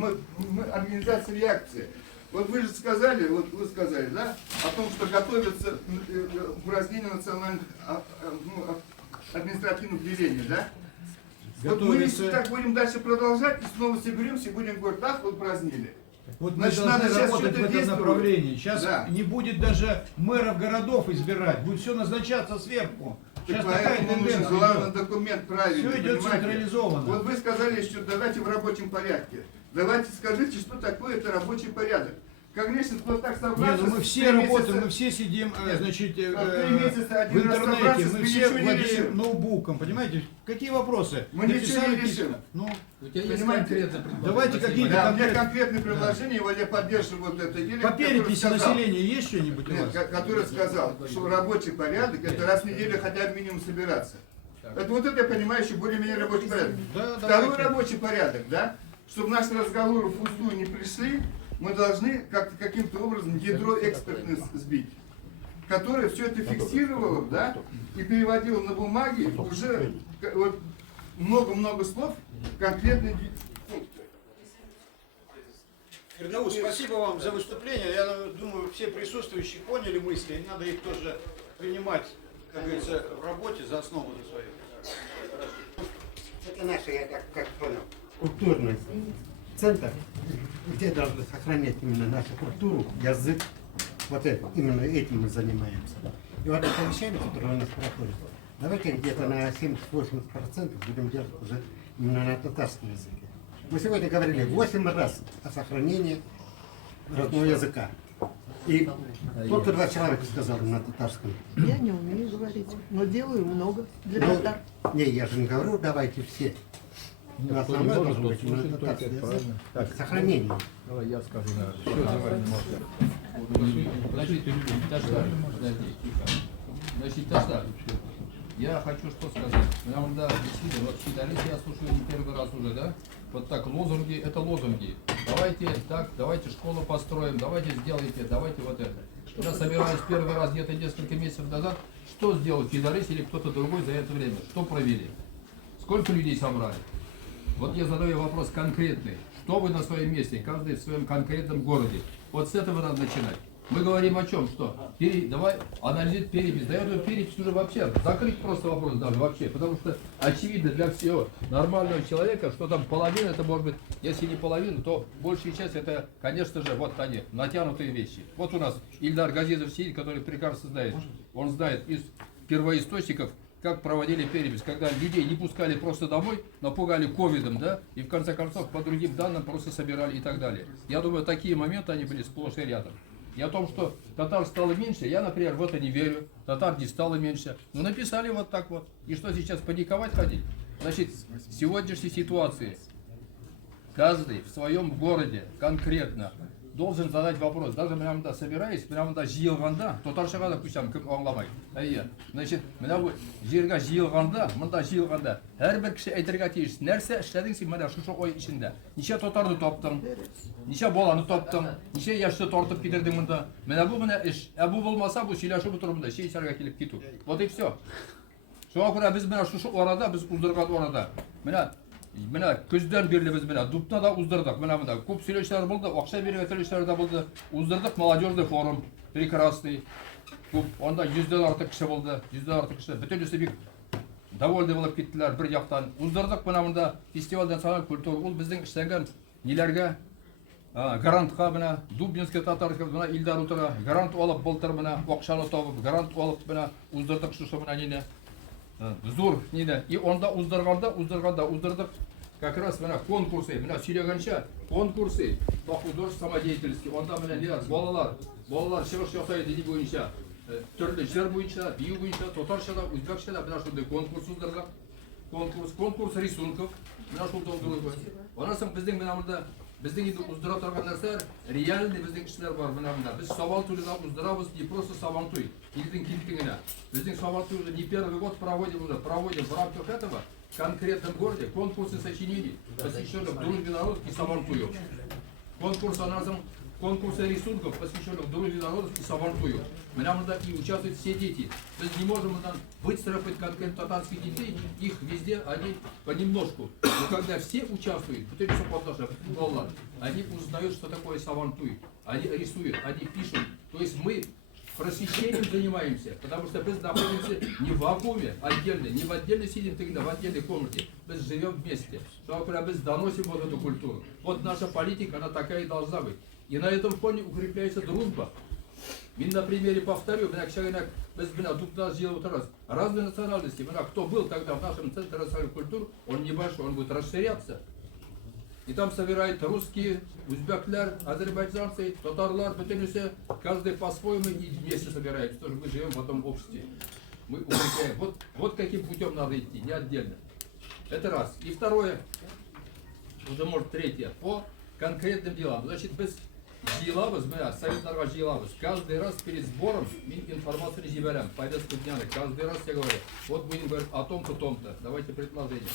мы организация реакции. Вот вы же сказали, вот вы сказали, да, о том, что готовится к упразднению национальных административных делений, да? Вот мы если так будем дальше продолжать, и снова соберемся и будем говорить, ах, вы упразднили. Вот мы Значит, должны надо сейчас работать что-то в этом действовать. направлении. Сейчас Да. не будет даже мэров городов избирать, будет все назначаться сверху. Сейчас Так такая поэтому нужен тенденция главный идет. документ правильный. Все идет понимаете? централизованно. Вот вы сказали, что давайте в рабочем порядке. Давайте скажите, что такое это рабочий порядок. Конечно, вот так собраться. Нет, ну мы все работаем, мы все сидим, значит, в 3 месяца в один раз интернете, собраться, мы мы все ничего не владеем решим. ноутбуком, понимаете? Какие вопросы? Мы ничего не Написали решим. письма. Ну, У тебя есть Понимаете? конкретное предложение? Давайте Спасибо. какие-то Да, у меня конкретные- конкретные предложения, вот я поддерживаю вот это дело. по которое переписи сказал. населения есть что-нибудь у Нет, вас? который сказал, что рабочий порядок это раз в неделю хотя бы минимум собираться. Это вот это я понимаю, еще более-менее рабочий порядок. Да, Второй давайте. рабочий порядок, да, чтобы наши разговоры впустую не пришли, мы должны как-то каким-то образом ядро экспертных сбить, которое все это фиксировало, да, и переводило на бумаге уже вот много-много слов, конкретные пункты. Фирдаус, спасибо вам за выступление. Я думаю, все присутствующие поняли мысли, и надо их тоже принимать, как говорится, в работе за основу за свою. Это наш, я как понял, культурный центр, где должны сохранять именно нашу культуру, язык. Вот это, именно этим мы занимаемся. И вот это совещание, которое у нас проходит, давайте где-то на 70-80% будем делать уже именно на татарском языке. Мы сегодня говорили 8 раз о сохранении родного языка. И только 2 человека сказали на татарском. Я не умею говорить, но делаю много для Ну, татар. не, я же не говорю, давайте все. Но основное должно быть именно татарский язык. Сохранение. Давай я скажу, наверное. Все, давай, Значит, Таштар, подожди, тихо. Значит, Таштар, я хочу что сказать. Нам, да, действительно, вот Фидалис я слушаю не первый раз уже, да? Вот так, лозунги, это лозунги. Давайте так, давайте школу построим, давайте сделайте, давайте вот это. Я собираюсь первый раз где-то несколько месяцев назад. Что сделал Фидалис или кто-то другой за это время? Что провели? Сколько людей собрали? Вот я задаю вопрос конкретный. Что вы на своем месте, каждый в своем конкретном городе? Вот с этого надо начинать. Мы говорим о чем? Что? Давай анализировать перепись. Да эту перепись уже вообще закрыть просто вопрос даже вообще. Потому что очевидно для всего нормального человека, что там половина, это может быть, если не половина, то большая часть это, конечно же, вот они, натянутые вещи. Вот у нас Ильдар Газизов сидит, который прекрасно знает. Он знает из первоисточников, как проводили перепись, когда людей не пускали просто домой, напугали ковидом, да, и в конце концов по другим данным просто собирали и так далее. Я думаю, такие моменты, они были сплошь и рядом. И о том, что татар стало меньше, я, например, в это не верю, татар не стало меньше. Но написали вот так вот. И что сейчас, паниковать ходить? Значит, в сегодняшней ситуации каждый в своем городе конкретно должен задать вопрос. Даже мы да собираясь, мы да жиылғанда, татаршаға да күшем кім аңламайды. Әйе. Значит, мына бұл жерге жиылғанда, мында жиылғанда, әрбір кіші әйтергә тиеш, нәрсә эшләдең син менә шушы ой içinde? Ничә татарны таптың? Ничә баланы таптың? Ничә яшьте тартып китердең монда? Менә бу менә эш. Ә бу булмаса, бу сөйләшү турында чәй килеп китү. Вот и все. Шуңа күрә без менә шушы арада, без уздырган арада, менә көздән бирле без менә дупта да уздырдык. Менә монда күп сөйләүчеләр булды, акча биргән сөйләүчеләр дә булды. Уздырдык молодежный форум, прекрасный. Күп, анда 100дән артык кеше булды, 100дән артык кеше. Бөтенесе бик довольны булып киттеләр бер яктан. Уздырдык менә монда фестивальдән националь культура, ул безнең эшләгән ниләргә грантка менә Дубнинский татарская менә Илдар утыра, грант алып былтыр менә акчаны табып, грант алып менә уздырдык шушы менә нине. Зур нине. И онда уздырдык как раз менә конкурсы, менә сөйләгәнчә конкурсы по художественной самодеятельности. Онда менә ниләр, балалар чыгыш ясайды ди буенча, төрле җыр буенча, бию буенча, татарчада, үзбәкчәдә менә шундый конкурс уздырдык. Конкурс рисунков, менә шул уздырдык. Аннан соң безнең менә монда безнең инде уздыра торган нәрсәләр реальный безнең кешеләр бар менә монда. Без Сабантуйда уздырабыз, не просто Сабантуй. Илдин килтигенә. Безнең Сабантуйда не первый год проводим в рамках этого в конкретном городе конкурсы сочинений, посвященных дружбе народов и Сабантую. Конкурс аннан конкурсы рисунков, посвященных дружбе народов и Сабантую. Нам надо и участвуют все дети. То есть не можем выцарапать конкретно татарских детей, их везде, они понемножку. Но когда все участвуют, они узнают, что такое Сабантуй. Они рисуют, они пишут. То есть мы просвещением занимаемся, потому что мы находимся не в вакууме отдельно, не в отдельно сидим тогда, в отдельной комнате. Мы живем вместе, что мы доносим вот эту культуру. Вот наша политика, она такая и должна быть. И на этом фоне укрепляется дружба. И на примере повторю, разные национальности, кто был тогда в нашем центре национальной культуры, он небольшой, он будет расширяться. И там собирают русские, узбеклер, азербайджанцы, татарлар, бетенюсе, каждый по-своему и вместе собирается, тоже мы живем в этом обществе. Мы укрепляем. Вот каким путем надо идти, не отдельно. Это раз. И второе, уже может третье, по конкретным делам. Значит, без Жиелабыз, Совет народа Жиелабыз, каждый раз перед сбором информацию не забираем, повестку дня, каждый раз я говорю, вот будем говорить о том-то, том-то, давайте предложение.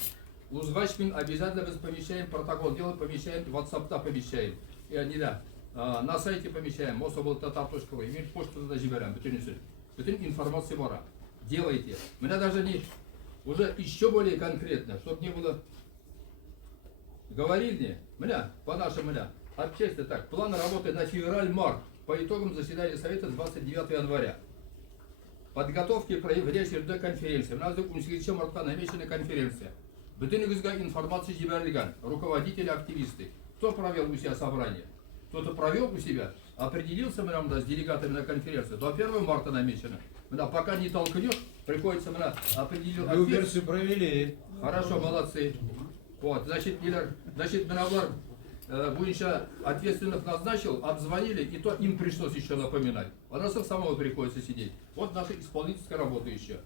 Узгачмин обязательно помещаем протокол дела, помещаем, в WhatsApp помещаем. И они, да, на сайте помещаем, mosobal.tatar.ru, имеем почту туда забираем, bütün информация вора. Делайте. Меня даже не, уже еще более конкретно, чтобы не было, говорили, меня, по-нашему, меня, общественно так, план работы на февраль-март, по итогам заседания Совета 29 января. Подготовки в речь конференции. У нас в следующем марта намечена конференция. Бүтінігізге информация жіберілген, руководители, активисты. Кто провел у себя собрание? Кто-то провел у себя, определился с делегатами на конференцию. До 1 марта намечено. Пока не толкнешь, приходится определил. Вы версию провели. Хорошо, молодцы. Вот, значит, Буинша ответственных назначил, обзвонили, и то им пришлось еще напоминать. А нас самого приходится сидеть. Вот наша исполнительская работа еще.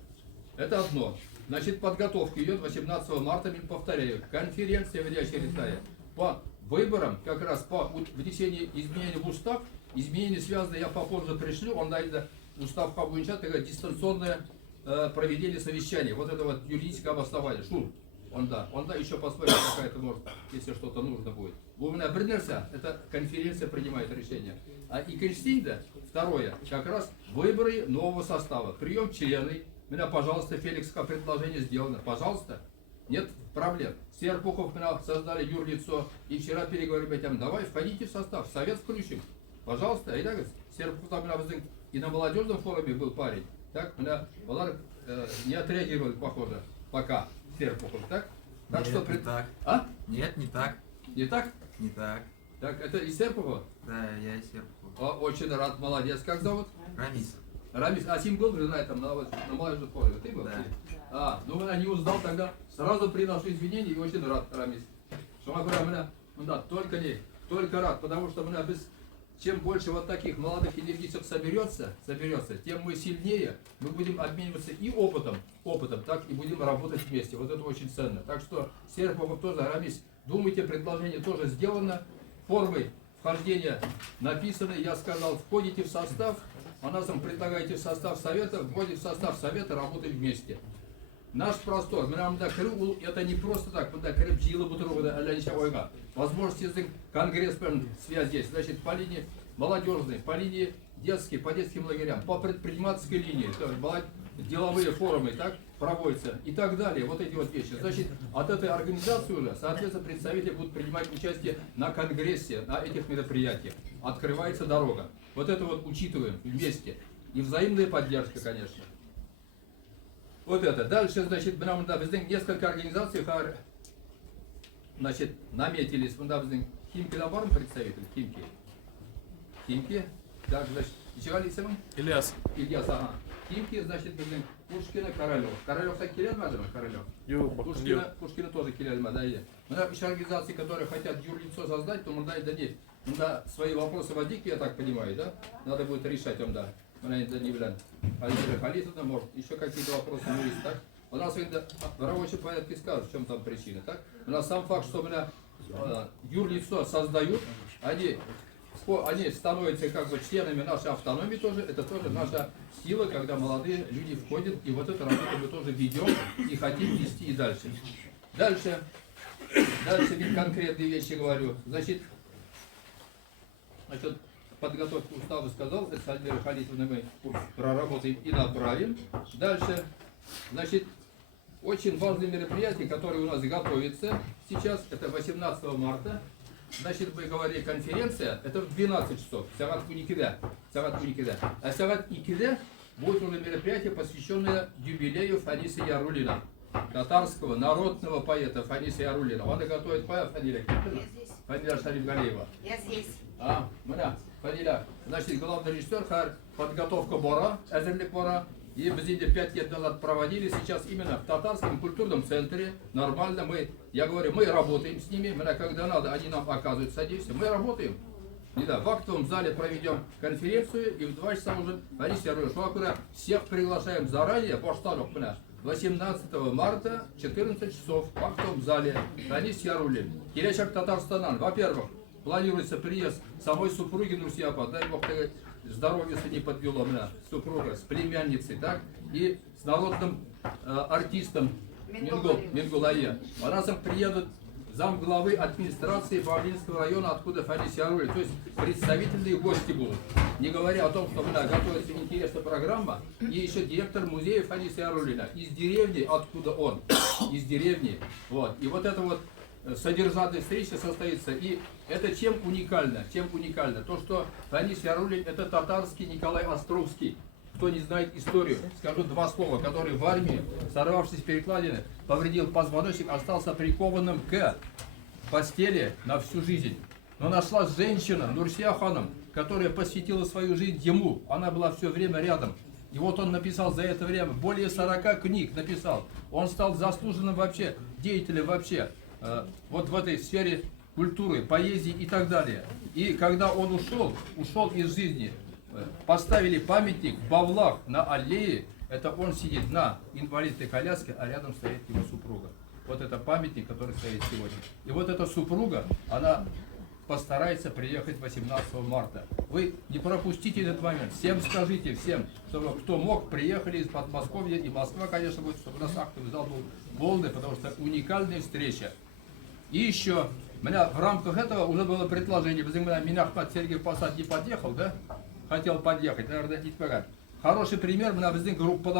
Это одно. Значит, подготовка идет 18 марта, повторяю, конференция очередная по выборам, как раз по внесению изменений в устав, изменения связанные, я попозже пришлю, он найдет устав по Буинша, это дистанционное проведение совещания, вот это вот юридическое обоснование, шур. Он да еще посмотрим, какая-то может, если что-то нужно будет. Бумна Бринерса, это конференция принимает решение. А и Кристинда, второе, как раз выборы нового состава, прием члены. Меня, пожалуйста, Феликсское предложение сделано. Пожалуйста. Нет проблем. Серпухов создали юрлицо. И вчера переговорили, давай, входите в состав. Совет включим. Пожалуйста. И так, Серпухов там и на молодежном форуме был парень. Так, не отреагировали, похоже, пока. Серпухов, так? Так Нет, что не так. А? Нет, не так. Не так? Не так. Так, это из Серпухова? Да, я из Серпухова. Очень рад, молодец. Как зовут? Рамис. Рамис, а Сим был, знает, там на молодежном форуме. Ты был? Да. Ну я не узнал тогда. Сразу приношу извинения и очень рад, Рамис. Что мы говорим, только рад, потому что чем больше вот таких молодых энергетиков соберется, тем мы сильнее, мы будем обмениваться и опытом, так и будем работать вместе. Вот это очень ценно. Так что, Серпухов тоже, Рамис, думайте, предложение тоже сделано, формы вхождения написаны, я сказал, входите в состав, а нас предлагаете в состав совета, вводите в состав совета, работаем вместе. Наш простор, это не просто так, возможности конгресс связь здесь, значит, по линии молодежной, по линии детской, по детским лагерям, по предпринимательской линии, то есть деловые форумы так проводятся и так далее, вот эти вот вещи. Значит, от этой организации уже, соответственно, представители будут принимать участие на конгрессе, на этих мероприятиях. Открывается дорога. Вот это вот учитываем вместе. И взаимная поддержка, конечно. Вот это. Дальше, значит, несколько организаций, значит, наметились. Химки набором представитель, Химки. Так, значит, Ильяс. Ага. Химки, значит, Пушкина, Королев. Королев так келер ма, Королев? Пушкина тоже келер ма, да, еще организации, которые хотят юрлицо создать, то свои вопросы водики, я так понимаю, да? Надо будет решать им, да. Халитовна, может, еще какие-то вопросы есть, так? У нас в рабочем порядке скажут, в чем там причина, так? У нас сам факт, что юрлицо создают, они становятся как бы членами нашей автономии тоже, это тоже наша сила, когда молодые люди входят, и вот эту работу мы тоже ведем и хотим вести и дальше. Дальше ведь конкретные вещи говорю. Значит, Насчет подготовки устава сказал, это с Альмирой Халитовной мы проработаем и направим. Дальше, значит, очень важное мероприятие, которое у нас готовится сейчас, это 18 марта. Значит, мы говорили, конференция, это в 12 часов, Сават Куникида. А Сават Икида будет уже мероприятие, посвященное юбилею Фаниса Ярулина, татарского народного поэта Фаниса Ярулина. Он и готовит поэт Фаниля. Фаниля Шариф Галиева. Я здесь. Фаниля. Значит, главный режиссер, подготовка Бора, Эзерлик Бора. И мы здесь 5 лет назад проводили, сейчас именно в татарском культурном центре, нормально, я говорю, мы работаем с ними, когда надо, они нам оказывают содействие, мы работаем. И да, в актовом зале проведем конференцию, и в 2 часа уже, Фаниса Ярулина, всех приглашаем заранее, по штату, 18 марта, 14 часов, в актовом зале, Фаниса Ярулин. Келешек Татарстанан, во-первых, планируется приезд самой супруги Нурсияпа, дай Бог, здоровье не подвело меня, супруга, с племянницей, так, и с народным артистом Мингулае. А разом приедут замглавы администрации Бавлинского района, откуда Фанис Ярулин. То есть представительные гости будут. Не говоря о том, что готовится интересная программа, и еще директор музея Фаниса Ярулина из деревни, откуда он, из деревни. Вот. И вот это вот содержательная встреча состоится. И это чем уникально? То, что Фанис Ярулин это татарский Николай Островский. Кто не знает историю, скажу 2 слова, который в армии, сорвавшись с перекладины, повредил позвоночник, остался прикованным к постели на всю жизнь. Но нашлась женщина, Нурсия ханом, которая посвятила свою жизнь ему. Она была все время рядом. И вот он написал за это время более 40 книг написал. Он стал заслуженным вообще деятелем вообще. Вот в этой сфере культуры, поэзии и так далее. И когда он ушел из жизни, поставили памятник в Бавлах на аллее, это он сидит на инвалидной коляске, а рядом стоит его супруга. Вот это памятник, который стоит сегодня. И вот эта супруга, она постарается приехать 18 марта. Вы не пропустите этот момент. Всем скажите, чтобы кто мог, приехали из Подмосковья, и Москва, конечно, будет, чтобы у нас актовый зал был полный, потому что уникальная встреча. И еще, у меня в рамках этого уже было предложение, меня Ахмат Сергей Посад не подъехал, да? Хотел подъехать, наверное, не погать. Хороший пример, у меня группа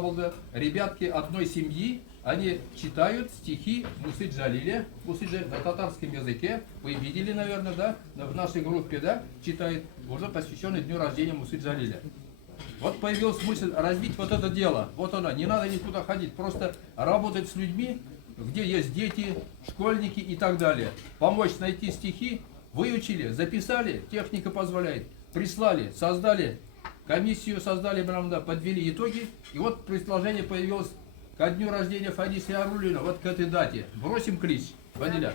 болды, ребятки одной семьи, они читают стихи Мусы Джалиля на татарском языке. Вы видели, наверное, да? В нашей группе, да? Читают, уже посвященный дню рождения Мусы Джалиля. Вот появилась мысль развить вот это дело. Вот она, не надо никуда ходить, просто работать с людьми, где есть дети, школьники и так далее. Помочь найти стихи, выучили, записали, техника позволяет, прислали, создали комиссию, подвели итоги. И вот предложение появилось ко дню рождения Фаниса Ярулина, вот к этой дате. Бросим клич, Ваниля.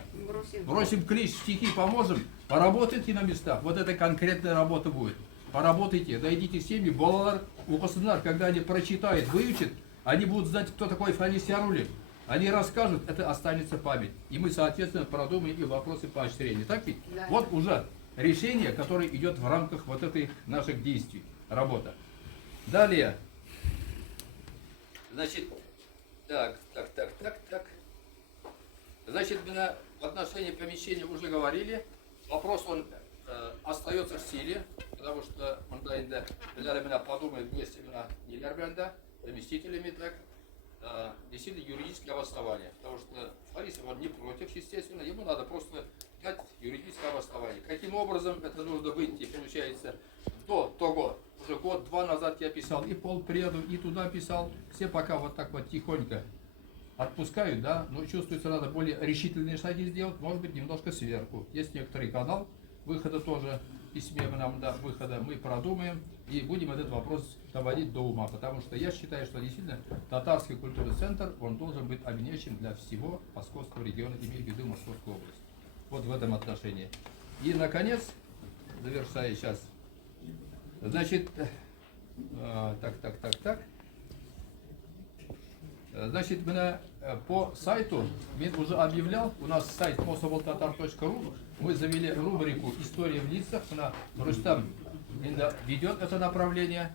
Бросим клич, стихи поможем, поработайте на местах. Вот это конкретная работа будет. Поработайте, дойдите в семьи, балалар, укосынар, когда они прочитают, выучат, они будут знать, кто такой Фанис Ярулин. Они расскажут, это останется память. И мы, соответственно, продумаем и вопросы поощрения. Так ведь? Да. Вот уже решение, которое идет в рамках вот этой наших действий. Работа. Далее. Значит, так. Значит, мы в отношении помещения уже говорили. Вопрос, он остается в силе, потому что он меня подумает вместе не нервно, заместителями так. Действительно юридическое обоснование, потому что Фарис он не против, естественно, ему надо просто дать юридическое обоснование. Каким образом это нужно выйти, получается, до того, уже год-два назад я писал и полпреду, и туда писал, все пока вот так вот тихонько отпускают, да, но чувствуется, надо более решительные шаги сделать, может быть, немножко сверху. Есть некоторый канал выхода тоже, письме нам до выхода, мы продумаем и будем этот вопрос доводить до ума, потому что я считаю, что действительно татарский культурный центр, он должен быть объединяющим для всего Московского региона, имея в виду Московскую область. Вот в этом отношении. И, наконец, завершая сейчас, значит, значит, по сайту, я уже объявлял, у нас сайт mosovoltatar.ru, мы завели рубрику «История в лицах», Рустам ведет это направление.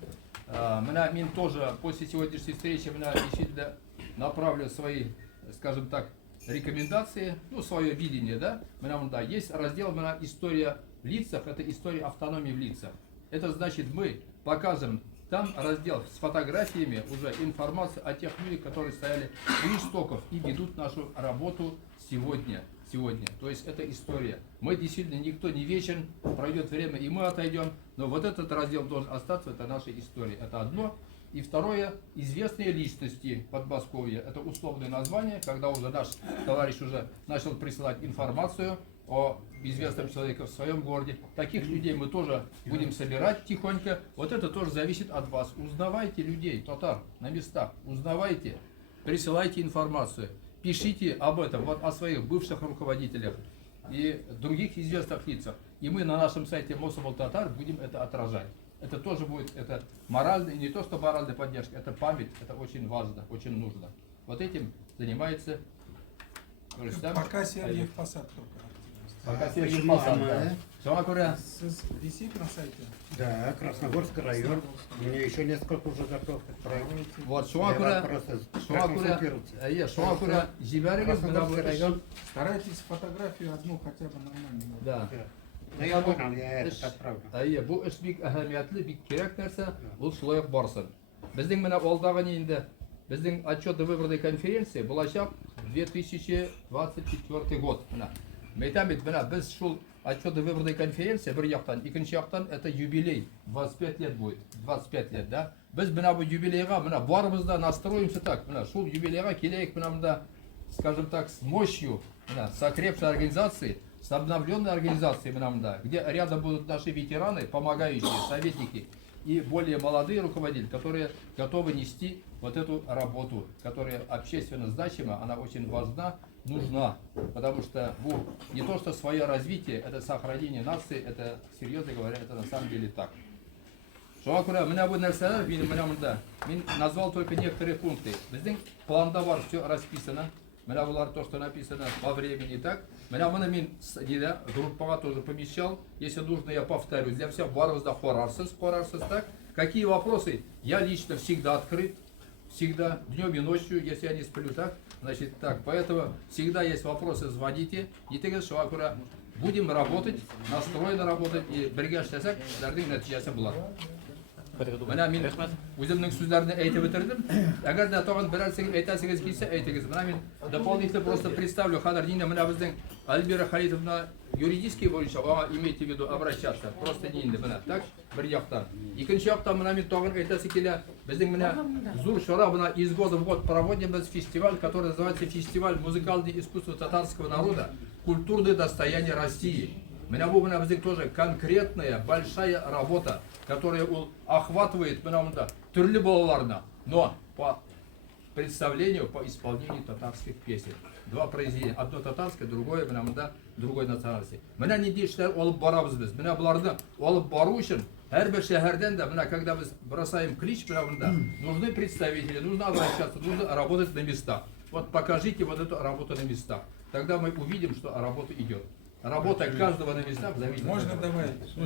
Мин тоже после сегодняшней встречи действительно направлю свои, скажем так, рекомендации, ну, свое видение, да, да, есть раздел «История в лицах», это история автономии в лицах. Это значит, мы показываем там раздел с фотографиями, уже информация о тех людях, которые стояли у истоков и ведут нашу работу сегодня. То есть это история. Мы действительно, никто не вечен, пройдет время и мы отойдем, но вот этот раздел должен остаться, это наша история. Это одно. И второе, известные личности Подмосковья. Это условное название, когда уже наш товарищ уже начал присылать информацию о известном человеке в своем городе. Таких людей мы тоже будем собирать тихонько. Вот это тоже зависит от вас. Узнавайте людей, татар, на местах. Узнавайте, присылайте информацию. Пишите об этом, вот о своих бывших руководителях и других известных лицах. И мы на нашем сайте Мособлтатар будем это отражать. Это тоже будет, это моральная, не то что моральная поддержка, это память, это очень важно, очень нужно. Вот этим занимается Рустам. Пока Сергей Посад только. Пока Сергей Посад, да. Висит на сайте? Да, Красногорский район. У меня еще несколько уже готов. Вот, Шуакура, Красногорский район. Старайтесь фотографию одну хотя бы нормальную. Да. Да я понял, я это отправлю. Бу эш бик әһәмиятле, бик кирәк нәрсә, ул шулай ук барсын. Безнең менә алдагы инде безнең отчет выборной конференции булачак 2024 год. Менә әйтәм бит, менә без шул отчет выборной конференции бер яктан, икенче яктан это юбилей, 25 лет будет, 25 лет, да? Без менә бу юбилейга, менә барыбыз да настроимся так, менә шул юбилейга киләйек менә монда, скажем так, с мощью, менә с окрепшей организацией, с обновленной организацией, где рядом будут наши ветераны, помогающие, советники и более молодые руководители, которые готовы нести вот эту работу, которая общественно значима, она очень важна, нужна, потому что не то что свое развитие, это сохранение нации, это, серьезно говоря, это на самом деле так. Шуакура, я назвал только некоторые пункты. Біздің планда бар, все расписано. Менә булар то, что написано по времени, так. Менә группага тоже помещал. Если нужно, я повторю. Для всех барыбызда карарсыз, так. Какие вопросы? Я лично всегда открыт. Всегда, днем и ночью, если я не сплю, так. Значит, так, поэтому всегда есть вопросы, звоните. Будем работать, настроены работать. И бергә эшләсәк, эшләрнең нәтиҗәсе була. Менә мин үземнең сүзләрне әйтеп бетердем. Әгәр дә тагын берәр әйтәсегез килсә, әйтегез. Менә мин дополнительно просто представлю, хәзер инде менә безнең Альбира Халитовна юридический буенча, аңа имейте в виду обращаться. Просто не инде менә, так? Бер яктан. Икенче яктан менә мин тагын әйтәсе килә. Безнең менә зур чара менә из года в год проводим без фестиваль, который называется фестиваль музыкальное искусство татарского народа, культурное достояние России. Менә бу менә безнең тоже конкретная большая работа, которая охватывает төрле балаларны, но по представлению, по исполнению татарских песен. Два произведения, одно татарское, другое другой национальности. Менә нинди эшләр алып барабыз без. Менә буларны алып бару өчен һәрбер шәһәрдән дә, менә когда мы бросаем клич, нужны представители, нужно обращаться, нужно работать на местах. Вот покажите вот эту работу на местах. Тогда мы увидим, что работа идет. Работа каждого на местах зависит. Можно добавить?